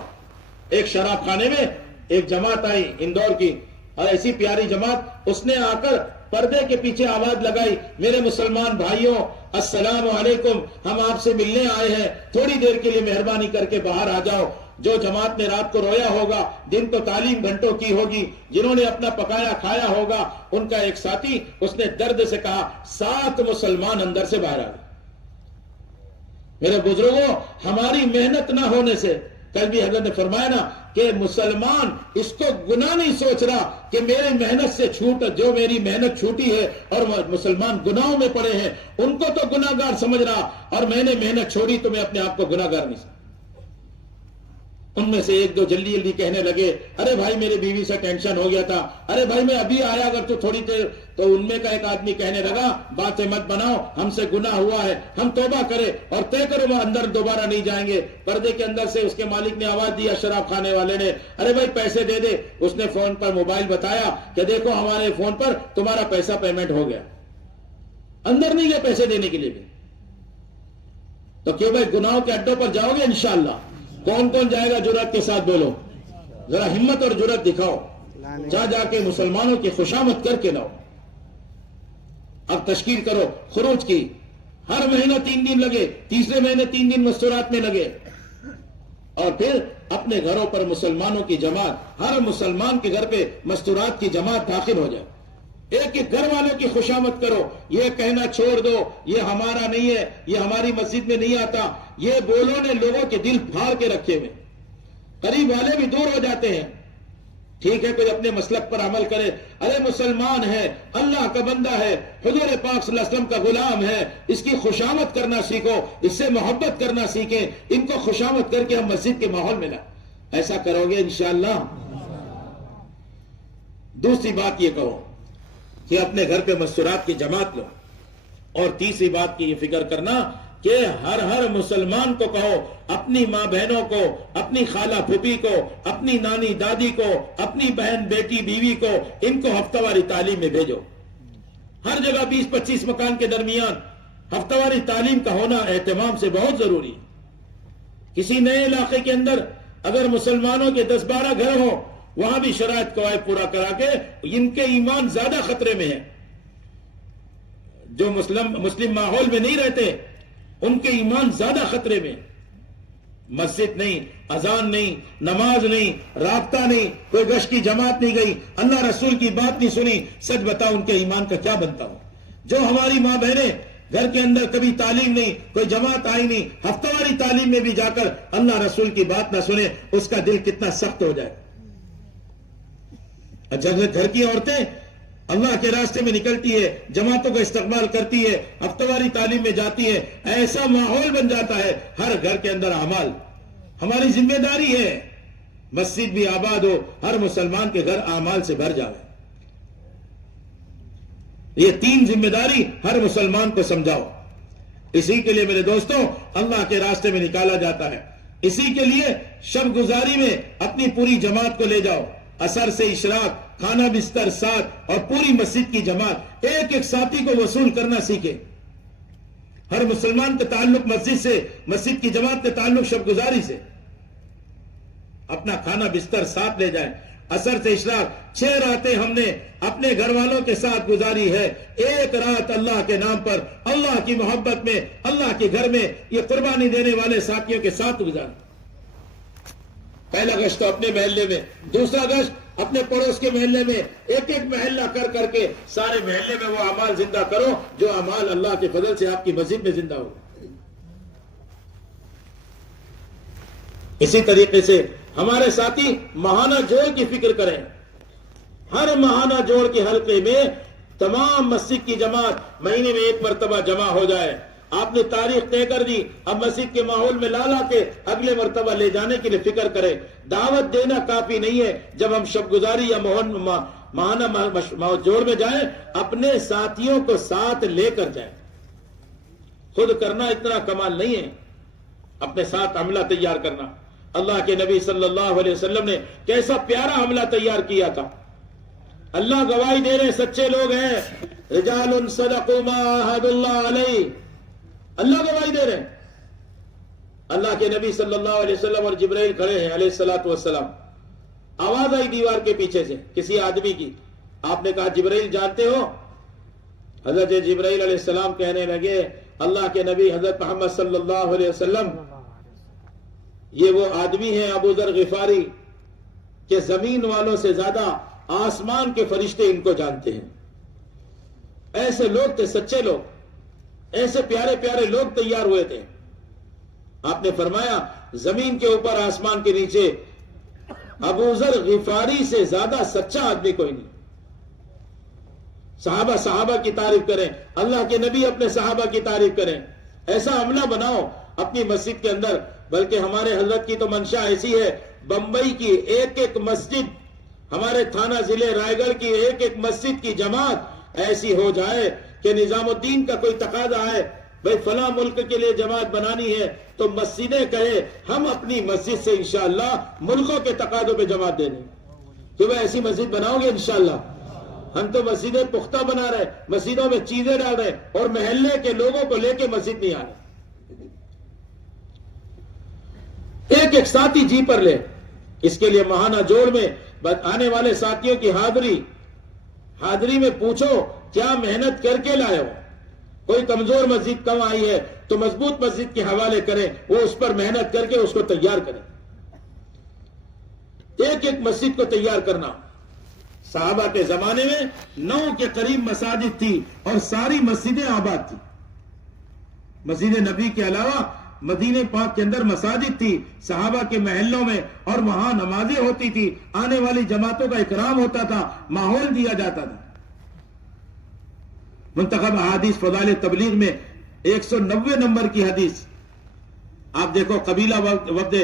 ایک شراب خانے میں ایک جماعت آئی اندور کی، اور ایسی پیاری جماعت، اس نے آ کر پردے کے پیچھے آواز لگائی، میرے مسلمان بھائیوں السلام علیکم، ہم آپ سے ملنے آئے ہیں، تھوڑی دیر کے لیے مہربانی کر کے باہر آ جاؤ۔ جو جماعت نے رات کو رویا ہوگا، دن تو تعلیم گھنٹوں کی ہوگی، جنہوں نے اپنا پکایا کھایا ہوگا، ان کا ایک ساتھی، اس نے درد سے کہا 7 مسلمان اندر سے باہر آ گئے۔ میرے بزرگوں، ہماری محنت نہ ہونے سے، کل بھی حضرت نے فرمایا نا کہ مسلمان اس کو گناہ نہیں سوچ رہا کہ میری محنت سے چھوٹ، جو میری محنت چھوٹی ہے اور مسلمان گناہوں میں پڑے ہیں ان کو تو گناہگار سمجھ رہا، اور میں نے محنت چھوڑی تو میں اپنے آپ کو گناہگار نہیں سمجھ۔ ان میں سے ایک دو جلدی جلدی کہنے لگے، ارے بھائی میرے بیوی سے ٹینشن ہو گیا تھا، ارے بھائی میں ابھی آیا اگر تو تھوڑی دیر۔ تو ان میں کا ایک آدمی کہنے لگا، باتیں مت بناؤ، ہم سے گناہ ہوا ہے، ہم توبہ کرے اور طے کرو وہ اندر دوبارہ نہیں جائیں گے۔ پردے کے اندر سے اس کے مالک نے آواز دیا، شراب کھانے والے نے، ارے بھائی پیسے دے دے۔ اس نے فون پر موبائل بتایا کہ دیکھو ہمارے فون پر تمہارا پیسہ پیمنٹ ہو گیا۔ اندر نہیں گئے پیسے دینے کے لیے بھی۔ تو کیوں بھائی گناہوں کے اڈوں پر جاؤ گے انشاءاللہ؟ کون کون جائے گا؟ جرأت کے ساتھ بولو، ذرا ہمت اور جرأت دکھاؤ، جا کے مسلمانوں کی خوشامد کر کے لاؤ۔ اب تشکیل کرو خروج کی، ہر مہینہ 3 دن لگے، تیسرے مہینے 3 دن مستورات میں لگے، اور پھر اپنے گھروں پر مسلمانوں کی جماعت، ہر مسلمان کے گھر پہ مستورات کی جماعت داخل ہو جائے، ایک ایک گھر والوں کی خوشامد کرو۔ یہ کہنا چھوڑ دو یہ ہمارا نہیں ہے، یہ ہماری مسجد میں نہیں آتا، یہ بولوں نے لوگوں کے دل پھاڑ کے رکھے ہوئے، قریب والے بھی دور ہو جاتے ہیں۔ ٹھیک ہے کوئی اپنے مسلک پر عمل کرے، ارے مسلمان ہے، اللہ کا بندہ ہے، حضور پاک صلی اللہ علیہ وسلم کا غلام ہے، اس کی خوشامد کرنا سیکھو، اس سے محبت کرنا سیکھیں، ان کو خوشامد کر کے ہم مسجد کے ماحول میں لائیں۔ ایسا کرو گے انشاءاللہ؟ دوسری بات یہ کہو کہ اپنے گھر پہ مستورات کی جماعت لو، اور تیسری بات کی یہ فکر کرنا کہ ہر مسلمان کو کہو، اپنی ماں بہنوں کو، اپنی خالہ پھوپھی کو، اپنی نانی دادی کو، اپنی بہن بیٹی بیوی کو، ان کو ہفتہ واری تعلیم میں بھیجو۔ ہر جگہ 20-25 مکان کے درمیان ہفتہ واری تعلیم کا ہونا اہتمام سے بہت ضروری ہے۔ کسی نئے علاقے کے اندر اگر مسلمانوں کے 10-12 گھر ہوں، وہاں بھی شرائط قواعد پورا کرا کے، ان کے ایمان زیادہ خطرے میں ہے۔ جو مسلم ماحول میں نہیں رہتے ان کے ایمان زیادہ خطرے میں۔ مسجد نہیں، اذان نہیں، نماز نہیں، رابطہ نہیں، کوئی گشت کی جماعت نہیں گئی، اللہ رسول کی بات نہیں سنی، سچ بتاؤ ان کے ایمان کا کیا بنتا ہو؟ جو ہماری ماں بہنیں گھر کے اندر کبھی تعلیم نہیں، کوئی جماعت آئی نہیں، ہفتہ واری تعلیم میں بھی جا کر اللہ رسول کی بات نہ سنے، اس کا دل کتنا سخت ہو جائے۔ جب گھر کی عورتیں اللہ کے راستے میں نکلتی ہے، جماعتوں کا استقبال کرتی ہے، ہفتہ واری تعلیم میں جاتی ہے، ایسا ماحول بن جاتا ہے ہر گھر کے اندر اعمال۔ ہماری ذمہ داری ہے مسجد بھی آباد ہو، ہر مسلمان کے گھر اعمال سے بھر جائے۔ یہ 3 ذمہ داری ہر مسلمان کو سمجھاؤ۔ اسی کے لیے میرے دوستوں اللہ کے راستے میں نکالا جاتا ہے، اسی کے لیے شب گزاری میں اپنی پوری جماعت کو لے جاؤ، اثر سے اشراق، کھانا بستر ساتھ، اور پوری مسجد کی جماعت، ایک ایک ساتھی کو وصول کرنا سیکھے۔ ہر مسلمان کا تعلق مسجد سے، مسجد کی جماعت کا تعلق شب گزاری سے۔ اپنا کھانا بستر ساتھ لے جائیں، اثر سے اشراق 6 راتیں ہم نے اپنے گھر والوں کے ساتھ گزاری ہے، ایک رات اللہ کے نام پر، اللہ کی محبت میں، اللہ کے گھر میں یہ قربانی دینے والے ساتھیوں کے ساتھ گزاری۔ پہلا گشت اپنے محلے میں، دوسرا گشت اپنے پڑوس کے محلے میں، ایک ایک محلہ کر کر کے سارے محلے میں وہ اعمال زندہ کرو جو اعمال اللہ کے فضل سے آپ کی مسجد میں زندہ ہو۔ اسی طریقے سے ہمارے ساتھی ماہانہ جوڑ کی فکر کریں، ہر ماہانہ جوڑ کے حلقے میں تمام مسجد کی جماعت مہینے میں 1 مرتبہ جمع ہو جائے۔ آپ نے تاریخ طے کر دی، اب مسجد کے ماحول میں لا کے اگلے مرتبہ لے جانے کے لیے فکر کریں۔ دعوت دینا کافی نہیں ہے، جب ہم شب گزاری یا ماہانہ جوڑ میں جائیں اپنے ساتھیوں کو ساتھ لے کر جائیں۔ خود کرنا اتنا کمال نہیں ہے، اپنے ساتھ عملہ تیار کرنا. اللہ کے نبی صلی اللہ علیہ وسلم نے کیسا پیارا عملہ تیار کیا تھا. اللہ گواہی دے رہے سچے لوگ ہیں. رجال صدقوا ما عاهدوا اللہ علیہ. اللہ گواہی دے رہے ہیں. اللہ کے نبی صلی اللہ علیہ وسلم اور جبرائیل کھڑے ہیں علیہ الصلوۃ والسلام. آواز آئی دیوار کے پیچھے سے کسی آدمی کی. آپ نے کہا جبرائیل جانتے ہو؟ حضرت جبرائیل علیہ السلام کہنے لگے اللہ کے نبی حضرت محمد صلی اللہ علیہ وسلم یہ وہ آدمی ہیں ابو ذر غفاری کہ زمین والوں سے زیادہ آسمان کے فرشتے ان کو جانتے ہیں. ایسے لوگ تھے, سچے لوگ, ایسے پیارے پیارے لوگ تیار ہوئے تھے. آپ نے فرمایا زمین کے اوپر آسمان کے نیچے ابو ذر غفاری سے زیادہ سچا آدمی کوئی نہیں. صحابہ کی تعریف کریں, اللہ کے نبی اپنے صحابہ کی تعریف کریں. ایسا عملہ بناؤ اپنی مسجد کے اندر. بلکہ ہمارے حضرت کی تو منشا ایسی ہے, بمبئی کی ایک ایک مسجد, ہمارے تھانہ ضلع رائے گڑھ کی ایک ایک مسجد کی جماعت ایسی ہو جائے کہ نظام الدین کا کوئی تقاضا ہے بھئی فلاں ملک کے لیے جماعت بنانی ہے تو مسجدیں کہے ہم اپنی مسجد سے انشاءاللہ ملکوں کے تقاضوں پہ جماعت دے دیں. تو وہ ایسی مسجد بناؤ گے انشاءاللہ؟ ہم تو مسجدیں پختہ بنا رہے, مسجدوں میں چیزیں ڈال رہے اور محلے کے لوگوں کو لے کے مسجد نہیں آ رہے. ایک ایک ساتھی جی پر لے. اس کے لیے ماہانہ جوڑ میں آنے والے ساتھیوں کی حاضری میں پوچھو کیا محنت کر کے لائے ہو. کوئی کمزور مسجد کم آئی ہے تو مضبوط مسجد کے حوالے کریں, وہ اس پر محنت کر کے اس کو تیار کریں. ایک ایک مسجد کو تیار کرنا. صحابہ کے زمانے میں 9 کے قریب مساجد تھی اور ساری مسجدیں آباد تھی. مسجد نبی کے علاوہ مدینے پاک کے اندر مساجد تھی صحابہ کے محلوں میں, اور وہاں نمازیں ہوتی تھی, آنے والی جماعتوں کا اکرام ہوتا تھا, ماحول دیا جاتا تھا. منتخب احادیث فضائل تبلیغ میں 190 نمبر کی حدیث آپ دیکھو. قبیلہ وفد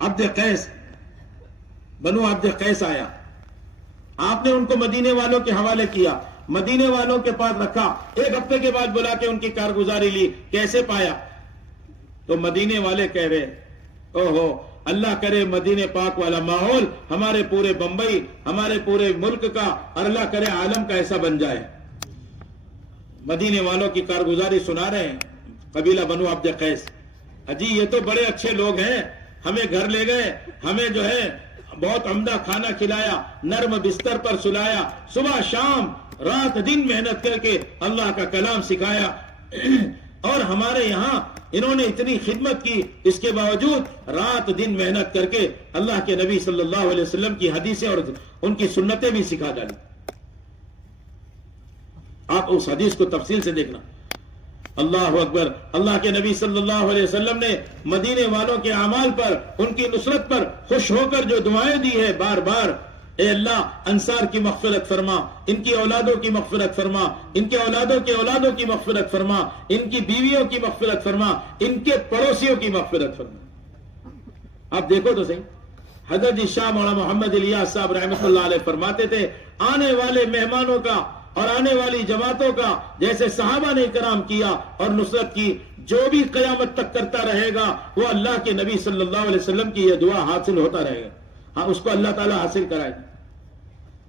عبد قیس, بنو عبد قیس آیا, آپ نے ان کو مدینے والوں کے حوالے کیا, مدینے والوں کے پاس رکھا. 1 ہفتے کے بعد بلا کے ان کی کارگزاری لی, کیسے پایا؟ تو مدینے والے کہہ رہے اوہو اللہ کرے مدینے پاک والا ماحول ہمارے پورے بمبئی, ہمارے پورے ملک کا, اور اللہ کرے عالم کا ایسا بن جائے. مدینے والوں کی کارگزاری سنا رہے ہیں. قبیلہ بنو عبد قیس, اجی یہ تو بڑے اچھے لوگ ہیں, ہمیں گھر لے گئے, ہمیں جو ہے بہت عمدہ کھانا کھلایا, نرم بستر پر سلایا, صبح شام رات دن محنت کر کے اللہ کا کلام سکھایا, اور ہمارے یہاں انہوں نے اتنی خدمت کی, اس کے باوجود رات دن محنت کر کے اللہ کے نبی صلی اللہ علیہ وسلم کی حدیثیں اور ان کی سنتیں بھی سکھا ڈالی. آپ اس حدیث کو تفصیل سے دیکھنا. اللہ اکبر. اللہ کے نبی صلی اللہ علیہ وسلم نے مدینے والوں کے اعمال پر, ان کی نصرت پر خوش ہو کر جو دعائیں دی ہے بار بار, اے اللہ انصار کی مغفرت فرما, ان کی اولادوں کی مغفرت فرما, ان کے اولادوں کے اولادوں کی مغفرت فرما, ان کی بیویوں کی مغفرت فرما, ان کے پڑوسیوں کی مغفرت فرما. آپ دیکھو تو صحیح, حضرت شاہ مولانا محمد الیاس صاحب رحمۃ اللہ علیہ فرماتے تھے آنے والے مہمانوں کا اور آنے والی جماعتوں کا جیسے صحابہ نے کرام کیا اور نصرت کی, جو بھی قیامت تک کرتا رہے گا وہ اللہ کے نبی صلی اللہ علیہ وسلم کی یہ دعا حاصل ہوتا رہے گا. ہاں اس کو اللہ تعالیٰ حاصل کرائے گا.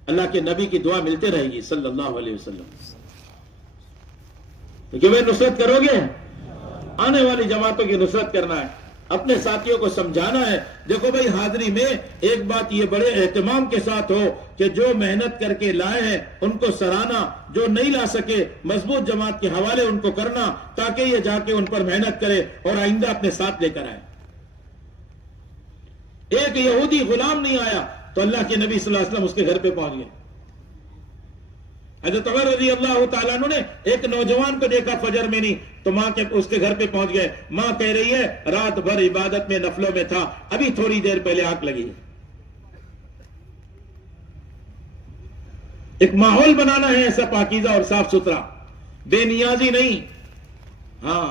اللہ کے نبی کی دعا ملتے رہے گی صلی اللہ علیہ وسلم. کیوں میں نصرت کرو گے؟ آنے والی جماعتوں کی نصرت کرنا ہے, اپنے ساتھیوں کو سمجھانا ہے. دیکھو بھائی حاضری میں ایک بات یہ بڑے اہتمام کے ساتھ ہو کہ جو محنت کر کے لائے ہیں ان کو سراہنا, جو نہیں لا سکے مضبوط جماعت کے حوالے ان کو کرنا, تاکہ یہ جا کے ان پر محنت کرے اور آئندہ اپنے ساتھ لے کر آئے. ایک یہودی غلام نہیں آیا تو اللہ کے نبی صلی اللہ علیہ وسلم اس کے گھر پہ پہنچ گئے. حضرت عمر رضی اللہ تعالیٰ عنہ نے ایک نوجوان کو دیکھا فجر میں نہیں تو ماں کے اس کے گھر پہ پہنچ گئے. ماں کہہ رہی ہے رات بھر عبادت میں نفلوں میں تھا, ابھی تھوڑی دیر پہلے آنکھ لگی. ایک ماحول بنانا ہے ایسا پاکیزہ اور صاف ستھرا, بے نیازی نہیں. ہاں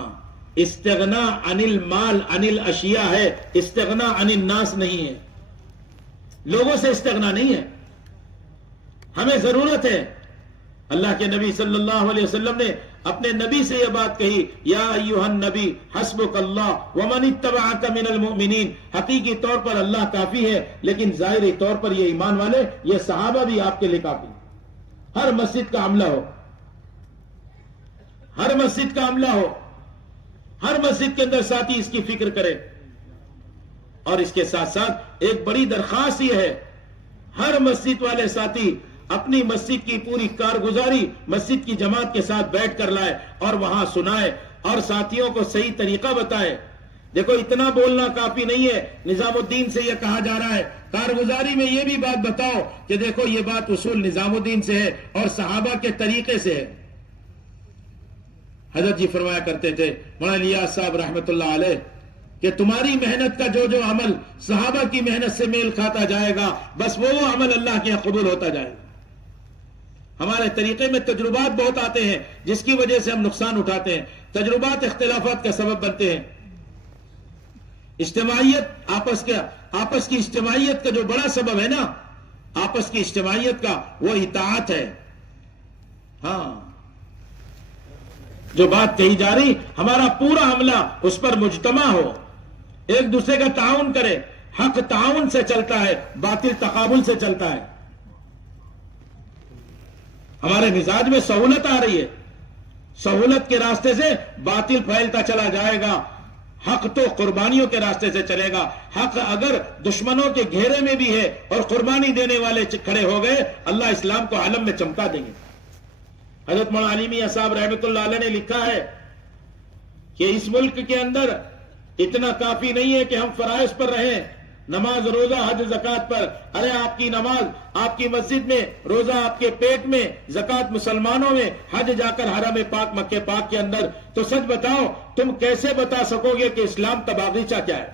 استغنا عن المال عن الاشیاء ہے, استغنا عن الناس نہیں ہے. لوگوں سے استغنا نہیں ہے, ہمیں ضرورت ہے. اللہ کے نبی صلی اللہ علیہ وسلم نے اپنے نبی سے یہ بات کہی، یا ایھا النبی حسبک اللہ ومن اتبعک من المؤمنین، حقیقی طور پر اللہ کافی ہے، لیکن ظاہری طور پر یہ ایمان والے، یہ صحابہ بھی آپ کے لیے کافی ہیں۔ ہر مسجد کا عملہ ہو، ہر مسجد کا عملہ ہو، ہر مسجد کے اندر ساتھی اس کی فکر کرے۔ اور اس کے ساتھ ساتھ ایک بڑی درخواست یہ ہے، ہر مسجد والے ساتھی اپنی مسجد کی پوری کارگزاری مسجد کی جماعت کے ساتھ بیٹھ کر لائے اور وہاں سنائے اور ساتھیوں کو صحیح طریقہ بتائے۔ دیکھو اتنا بولنا کافی نہیں ہے، نظام الدین سے یہ کہا جا رہا ہے کارگزاری میں یہ بھی بات بتاؤ کہ دیکھو یہ بات اصول نظام الدین سے ہے اور صحابہ کے طریقے سے ہے۔ حضرت جی فرمایا کرتے تھے مولانا الیاس صاحب رحمت اللہ علیہ کہ تمہاری محنت کا جو جو عمل صحابہ کی محنت سے میل کھاتا جائے گا، بس وہ عمل اللہ کے یہاں قبول ہوتا جائے گا۔ ہمارے طریقے میں تجربات بہت آتے ہیں جس کی وجہ سے ہم نقصان اٹھاتے ہیں، تجربات اختلافات کا سبب بنتے ہیں۔ اجتماعیت آپس کی اجتماعیت کا جو بڑا سبب ہے نا، آپس کی اجتماعیت کا، وہ اطاعت ہے۔ ہاں، جو بات کہی جا رہی ہمارا پورا عملہ اس پر مجتمع ہو، ایک دوسرے کا تعاون کرے۔ حق تعاون سے چلتا ہے، باطل تقابل سے چلتا ہے۔ ہمارے مزاج میں سہولت آ رہی ہے، سہولت کے راستے سے باطل پھیلتا چلا جائے گا، حق تو قربانیوں کے راستے سے چلے گا۔ حق اگر دشمنوں کے گھیرے میں بھی ہے اور قربانی دینے والے کھڑے ہو گئے، اللہ اسلام کو عالم میں چمکا دیں گے۔ حضرت مولانا علی میاں صاحب رحمۃ اللہ علیہ نے لکھا ہے کہ اس ملک کے اندر اتنا کافی نہیں ہے کہ ہم فرائض پر رہیں، نماز، روزہ، حج، زکات پر۔ ارے آپ کی نماز آپ کی مسجد میں، روزہ آپ کے پیٹ میں، زکات مسلمانوں میں، حج جا کر حرم پاک مکہ پاک کے اندر۔ تو سچ بتاؤ تم کیسے بتا سکو گے کہ اسلام کا باغیچہ کیا ہے؟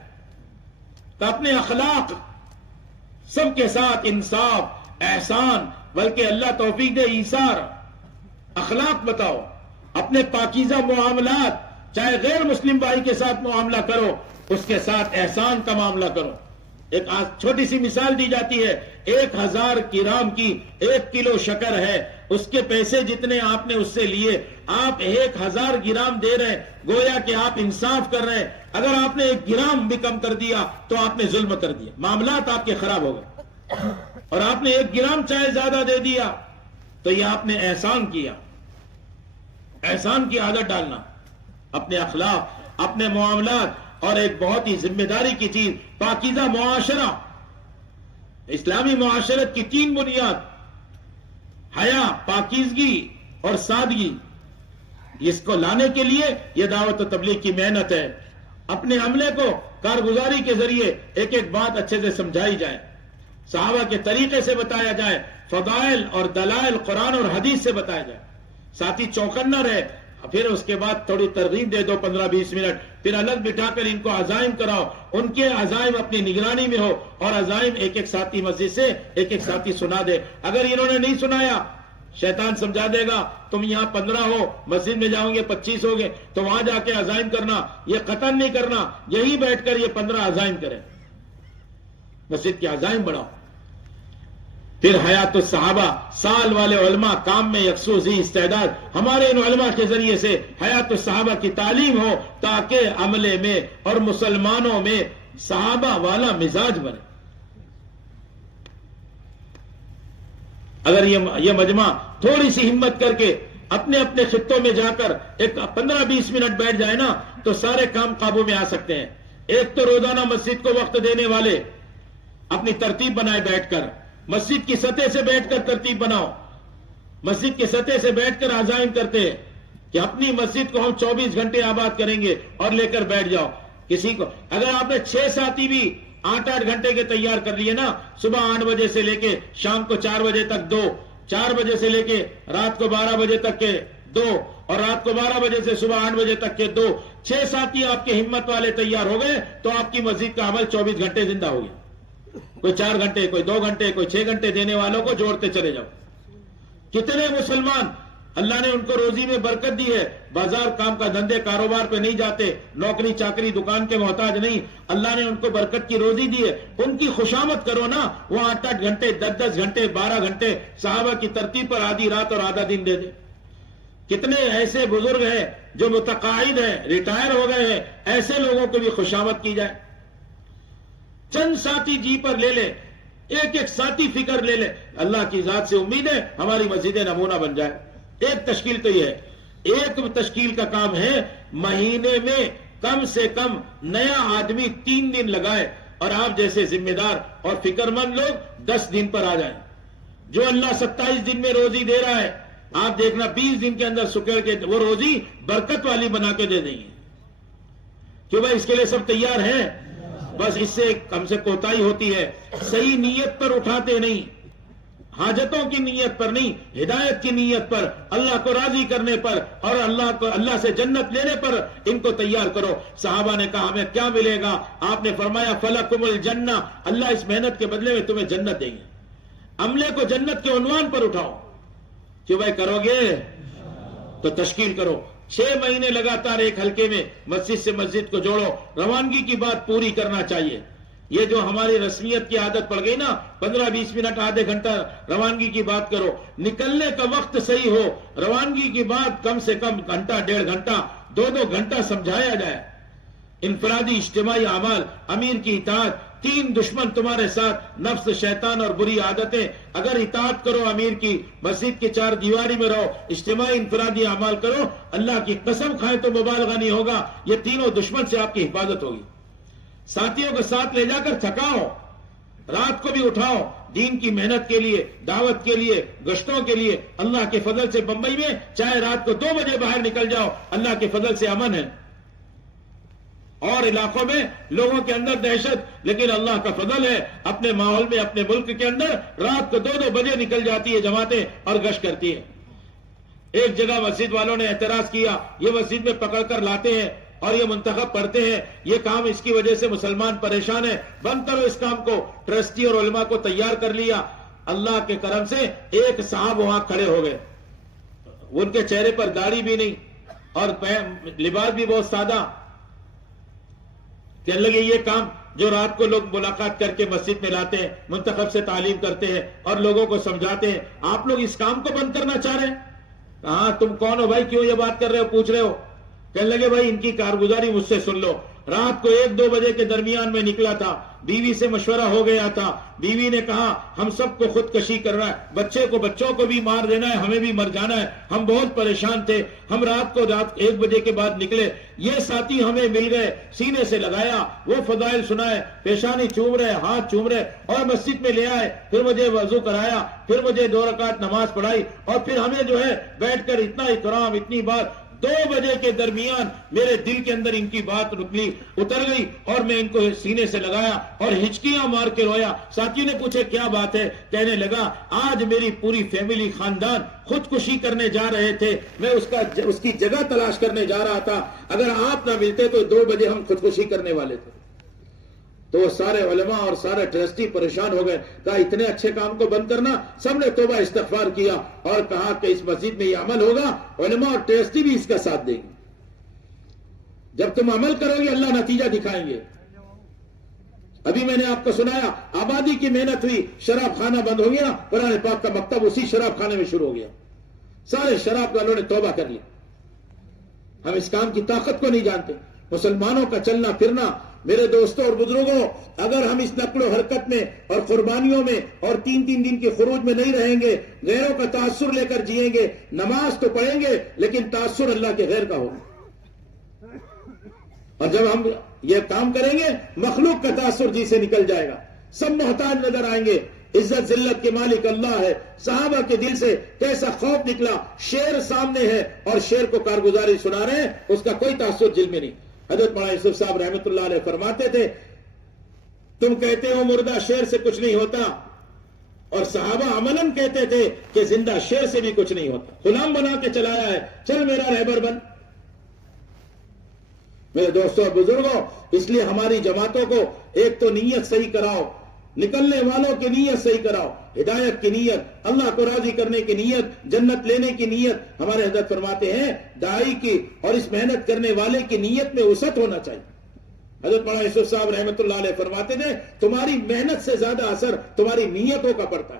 تو اپنے اخلاق سب کے ساتھ انصاف، احسان، بلکہ اللہ توفیق دے ایثار، اخلاق بتاؤ، اپنے پاکیزہ معاملات، چاہے غیر مسلم بھائی کے ساتھ معاملہ کرو، اس کے ساتھ احسان کا معاملہ کرو۔ ایک چھوٹی سی مثال دی جاتی ہے، 1000 گرام کی 1 کلو شکر ہے، اس کے پیسے جتنے آپ نے اس سے لیے، آپ 1000 گرام دے رہے ہیں، گویا کہ آپ انصاف کر رہے ہیں۔ اگر آپ نے 1 گرام بھی کم کر دیا تو آپ نے ظلم کر دیا، معاملات آپ کے خراب ہو گئے۔ اور آپ نے 1 گرام چاہے زیادہ دے دیا تو یہ آپ نے احسان کیا۔ احسان کی عادت ڈالنا، اپنے اخلاق، اپنے معاملات، اور ایک بہت ہی ذمہ داری کی چیز پاکیزہ معاشرہ۔ اسلامی معاشرت کی 3 بنیاد، حیا، پاکیزگی اور سادگی، اس کو لانے کے لیے یہ دعوت و تبلیغ کی محنت ہے۔ اپنے عملے کو کارگزاری کے ذریعے ایک ایک بات اچھے سے سمجھائی جائے، صحابہ کے طریقے سے بتایا جائے، فضائل اور دلائل قرآن اور حدیث سے بتایا جائے۔ ساتھی چوکن نہ رہے، پھر اس کے بعد تھوڑی ترغیب دے دو 15-20 منٹ، پھر الگ بٹھا کر ان کو عزائم کراؤ، ان کے عزائم اپنی نگرانی میں ہو، اور عزائم ایک ایک ساتھی مسجد سے ایک ایک ساتھی سنا دے۔ اگر انہوں نے نہیں سنایا، شیطان سمجھا دے گا تم یہاں 15 ہو، مسجد میں جاؤ گے 25 ہو گے، تو وہاں جا کے عزائم کرنا، یہ قطن نہیں کرنا، یہی بیٹھ کر یہ 15 عزائم کریں، مسجد کے عزائم بڑھاؤ۔ پھر حیات الصحابہ، سال والے علماء، کام میں یکسو ذی استعداد، ہمارے ان علماء کے ذریعے سے حیات الصحابہ کی تعلیم ہو تاکہ عملے میں اور مسلمانوں میں صحابہ والا مزاج بنے۔ اگر یہ مجمع تھوڑی سی ہمت کر کے اپنے اپنے خطوں میں جا کر ایک 15-20 منٹ بیٹھ جائے نا تو سارے کام قابو میں آ سکتے ہیں۔ ایک تو روزانہ مسجد کو وقت دینے والے اپنی ترتیب بنائے، بیٹھ کر مسجد کی سطح سے بیٹھ کر ترتیب بناؤ، مسجد کی سطح سے بیٹھ کر عزائم کرتے ہیں کہ اپنی مسجد کو ہم 24 گھنٹے آباد کریں گے، اور لے کر بیٹھ جاؤ۔ کسی کو اگر آپ نے 6 ساتھی بھی 8-8 گھنٹے کے تیار کر لیے نا، صبح 8 بجے سے لے کے شام کو 4 بجے تک 2، 4 بجے سے لے کے رات کو 12 بجے تک کے 2، اور رات کو 12 بجے سے صبح 8 بجے تک کے 2، 6 ساتھی آپ کے ہمت والے تیار ہو گئے تو آپ کی مسجد کا عمل 24 گھنٹے زندہ ہو گیا۔ کوئی 4 گھنٹے، کوئی 2 گھنٹے، کوئی 6 گھنٹے دینے والوں کو جوڑتے چلے جاؤ۔ کتنے مسلمان اللہ نے ان کو روزی میں برکت دی ہے، بازار کام کا دھندے کاروبار پہ نہیں جاتے، نوکری چاکری دکان کے محتاج نہیں، اللہ نے ان کو برکت کی روزی دی ہے، ان کی خوشامد کرو نا۔ وہ 8-8 گھنٹے، 10-10 گھنٹے، 12 گھنٹے صحابہ کی ترتیب پر آدھی رات اور آدھا دن دے دے۔ کتنے ایسے بزرگ ہیں جو متقاعد ہیں، ریٹائر ہو گئے ہیں، ایسے لوگوں کو بھی خوشامد کی جائے. چند ساتھی جی پر لے لے، ایک ایک ساتھی فکر لے لے. اللہ کی ذات سے امید ہے ہماری مسجد نمونہ بن جائے. ایک تشکیل تو یہ ہے، ایک تشکیل کا کام ہے مہینے میں کم سے کم نیا آدمی 3 دن لگائے، اور آپ جیسے ذمہ دار اور فکر مند لوگ 10 دن پر آ جائیں. جو اللہ 27 دن میں روزی دے رہا ہے، آپ دیکھنا 20 دن کے اندر سکڑ کے وہ روزی برکت والی بنا کے دے دیں گے. کیوں بھائی اس کے لیے سب تیار ہیں؟ بس اس سے ہم سے کوتاہی ہوتی ہے، صحیح نیت پر اٹھاتے نہیں، حاجتوں کی نیت پر نہیں، ہدایت کی نیت پر، اللہ کو راضی کرنے پر اور اللہ سے جنت لینے پر ان کو تیار کرو. صحابہ نے کہا ہمیں کیا ملے گا؟ آپ نے فرمایا فلکم الجنہ، اللہ اس محنت کے بدلے میں تمہیں جنت دیں گے. عملے کو جنت کے عنوان پر اٹھاؤ. کہ بھائی کرو گے تو تشکیل کرو. 6 مہینے لگاتار ایک حلقے میں مسجد سے مسجد کو جوڑو. روانگی کی بات پوری کرنا چاہیے. یہ جو ہماری رسمیت کی عادت پڑ گئی نا، 15-20 منٹ آدھے گھنٹہ روانگی کی بات کرو. نکلنے کا وقت صحیح ہو، روانگی کی بات کم سے کم گھنٹہ 1.5 گھنٹہ 2 گھنٹہ سمجھایا جائے. انفرادی اجتماعی اعمال، امیر کی اطاعت. 3 دشمن تمہارے ساتھ، نفس، شیطان اور بری عادتیں. اگر اطاعت کرو امیر کی، مسجد کی 4 دیواری میں رہو، اجتماعی انفرادی اعمال کرو، اللہ کی قسم کھائیں تو مبالغہ نہیں ہوگا، یہ تینوں دشمن سے آپ کی حفاظت ہوگی. ساتھیوں کو ساتھ لے جا کر تھکاؤ، رات کو بھی اٹھاؤ، دین کی محنت کے لیے، دعوت کے لیے، گشتوں کے لیے. اللہ کے فضل سے بمبئی میں چاہے رات کو 2 بجے باہر نکل جاؤ، اللہ کے فضل سے امن ہے. اور علاقوں میں لوگوں کے اندر دہشت، لیکن اللہ کا فضل ہے اپنے ماحول میں، اپنے ملک کے اندر رات کو 2 بجے نکل جاتی ہے جماعتیں اور گشت کرتی ہے. ایک جگہ مسجد والوں نے اعتراض کیا، یہ مسجد میں پکڑ کر لاتے ہیں اور یہ منتخب پڑھتے ہیں، یہ کام اس کی وجہ سے مسلمان پریشان ہیں، بند کرو اس کام کو. ٹرسٹی اور علماء کو تیار کر لیا. اللہ کے کرم سے ایک صاحب وہاں کھڑے ہو گئے، ان کے چہرے پر داڑھی بھی نہیں اور لباس بھی بہت سادہ. کہنے لگے یہ کام جو رات کو لوگ ملاقات کر کے مسجد میں لاتے ہیں، منتخب سے تعلیم کرتے ہیں اور لوگوں کو سمجھاتے ہیں، آپ لوگ اس کام کو بند کرنا چاہ رہے ہیں؟ کہاں تم کون ہو بھائی، کیوں یہ بات کر رہے ہو، پوچھ رہے ہو؟ کہنے لگے بھائی ان کی کارگزاری مجھ سے سن لو. رات کو 1-2 بجے کے درمیان میں نکلا تھا، بیوی سے مشورہ ہو گیا تھا. بیوی نے کہا ہم سب کو خودکشی کرنا ہے، بچوں کو بھی مار دینا ہے، ہمیں بھی مر جانا ہے. ہم بہت پریشان تھے، ہم رات 1 بجے کے بعد نکلے. یہ ساتھی ہمیں مل گئے، سینے سے لگایا، وہ فضائل سنائے، پیشانی چوم رہے، ہاتھ چوم رہے، اور مسجد میں لے آئے. پھر مجھے وضو کرایا، پھر مجھے 2 رکعت نماز پڑھائی، اور پھر ہمیں جو ہے بیٹھ کر اتنا اکرام، اتنی بات. 2 بجے کے درمیان میرے دل کے اندر ان کی بات اتر گئی اور میں ان کو سینے سے لگایا اور ہچکیاں مار کے رویا. ساتھی نے پوچھے کیا بات ہے؟ کہنے لگا آج میری پوری فیملی، خاندان خودکشی کرنے جا رہے تھے، میں اس کی جگہ تلاش کرنے جا رہا تھا. اگر آپ نہ ملتے تو 2 بجے ہم خودکشی کرنے والے تھے. تو وہ سارے علماء اور سارے ٹرسٹی پریشان ہو گئے. کہا اتنے اچھے کام کو بند کرنا. سب نے توبہ استغفار کیا اور کہا کہ اس مسجد میں یہ عمل ہوگا، علماء اور ٹرسٹی بھی اس کا ساتھ دیں گے. جب تم عمل کرو گے اللہ نتیجہ دکھائیں گے. ابھی میں نے آپ کو سنایا آبادی کی محنت ہوئی، شراب خانہ بند ہو گیا، قرآن پاک کا مکتب اسی شراب خانے میں شروع ہو گیا. سارے شراب والوں نے توبہ کر لیا. ہم اس کام کی طاقت کو نہیں جانتے. مسلمانوں کا چلنا پھرنا، میرے دوستوں اور بزرگوں، اگر ہم اس نقل و حرکت میں اور قربانیوں میں اور 3 دن کی خروج میں نہیں رہیں گے، غیروں کا تاثر لے کر جئیں گے، نماز تو پڑھیں گے لیکن تاثر اللہ کے غیر کا ہوگا. اور جب ہم یہ کام کریں گے مخلوق کا تاثر جی سے نکل جائے گا، سب محتاج نظر آئیں گے. عزت ذلت کے مالک اللہ ہے. صحابہ کے دل سے کیسا خوف نکلا. شیر سامنے ہے اور شیر کو کارگزاری سنا رہے ہیں، اس کا کوئی تاثر دل میں نہیں. حضرت مولانا یوسف صاحب رحمت اللہ علیہ فرماتے تھے تم کہتے ہو مردہ شیر سے کچھ نہیں ہوتا، اور صحابہ عملاً کہتے تھے کہ زندہ شیر سے بھی کچھ نہیں ہوتا. غلام بنا کے چلایا ہے، چل میرا رہبر بن. میرے دوستوں اور بزرگوں، اس لیے ہماری جماعتوں کو ایک تو نیت صحیح کراؤ، نکلنے والوں کی نیت صحیح کراؤ، ہدایت کی نیت، اللہ کو راضی کرنے کی نیت، جنت لینے کی نیت. ہمارے حضرت فرماتے ہیں داعی کی اور اس محنت کرنے والے کی نیت میں وسعت ہونا چاہیے. حضرت مولانا یوسف صاحب رحمت اللہ علیہ فرماتے تھے تمہاری محنت سے زیادہ اثر تمہاری نیتوں کا پڑتا ہے.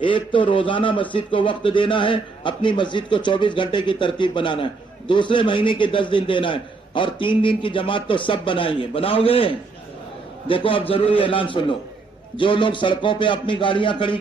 ایک تو روزانہ مسجد کو وقت دینا ہے، اپنی مسجد کو 24 گھنٹے کی ترتیب بنانا ہے، دوسرے مہینے کے 10 دن دینا ہے، اور 3 دن کی جماعت تو سب بنائیں گے، بناؤ گے؟ دیکھو اب ضروری اعلان سن لو، جو لوگ سڑکوں پہ اپنی گاڑیاں کھڑی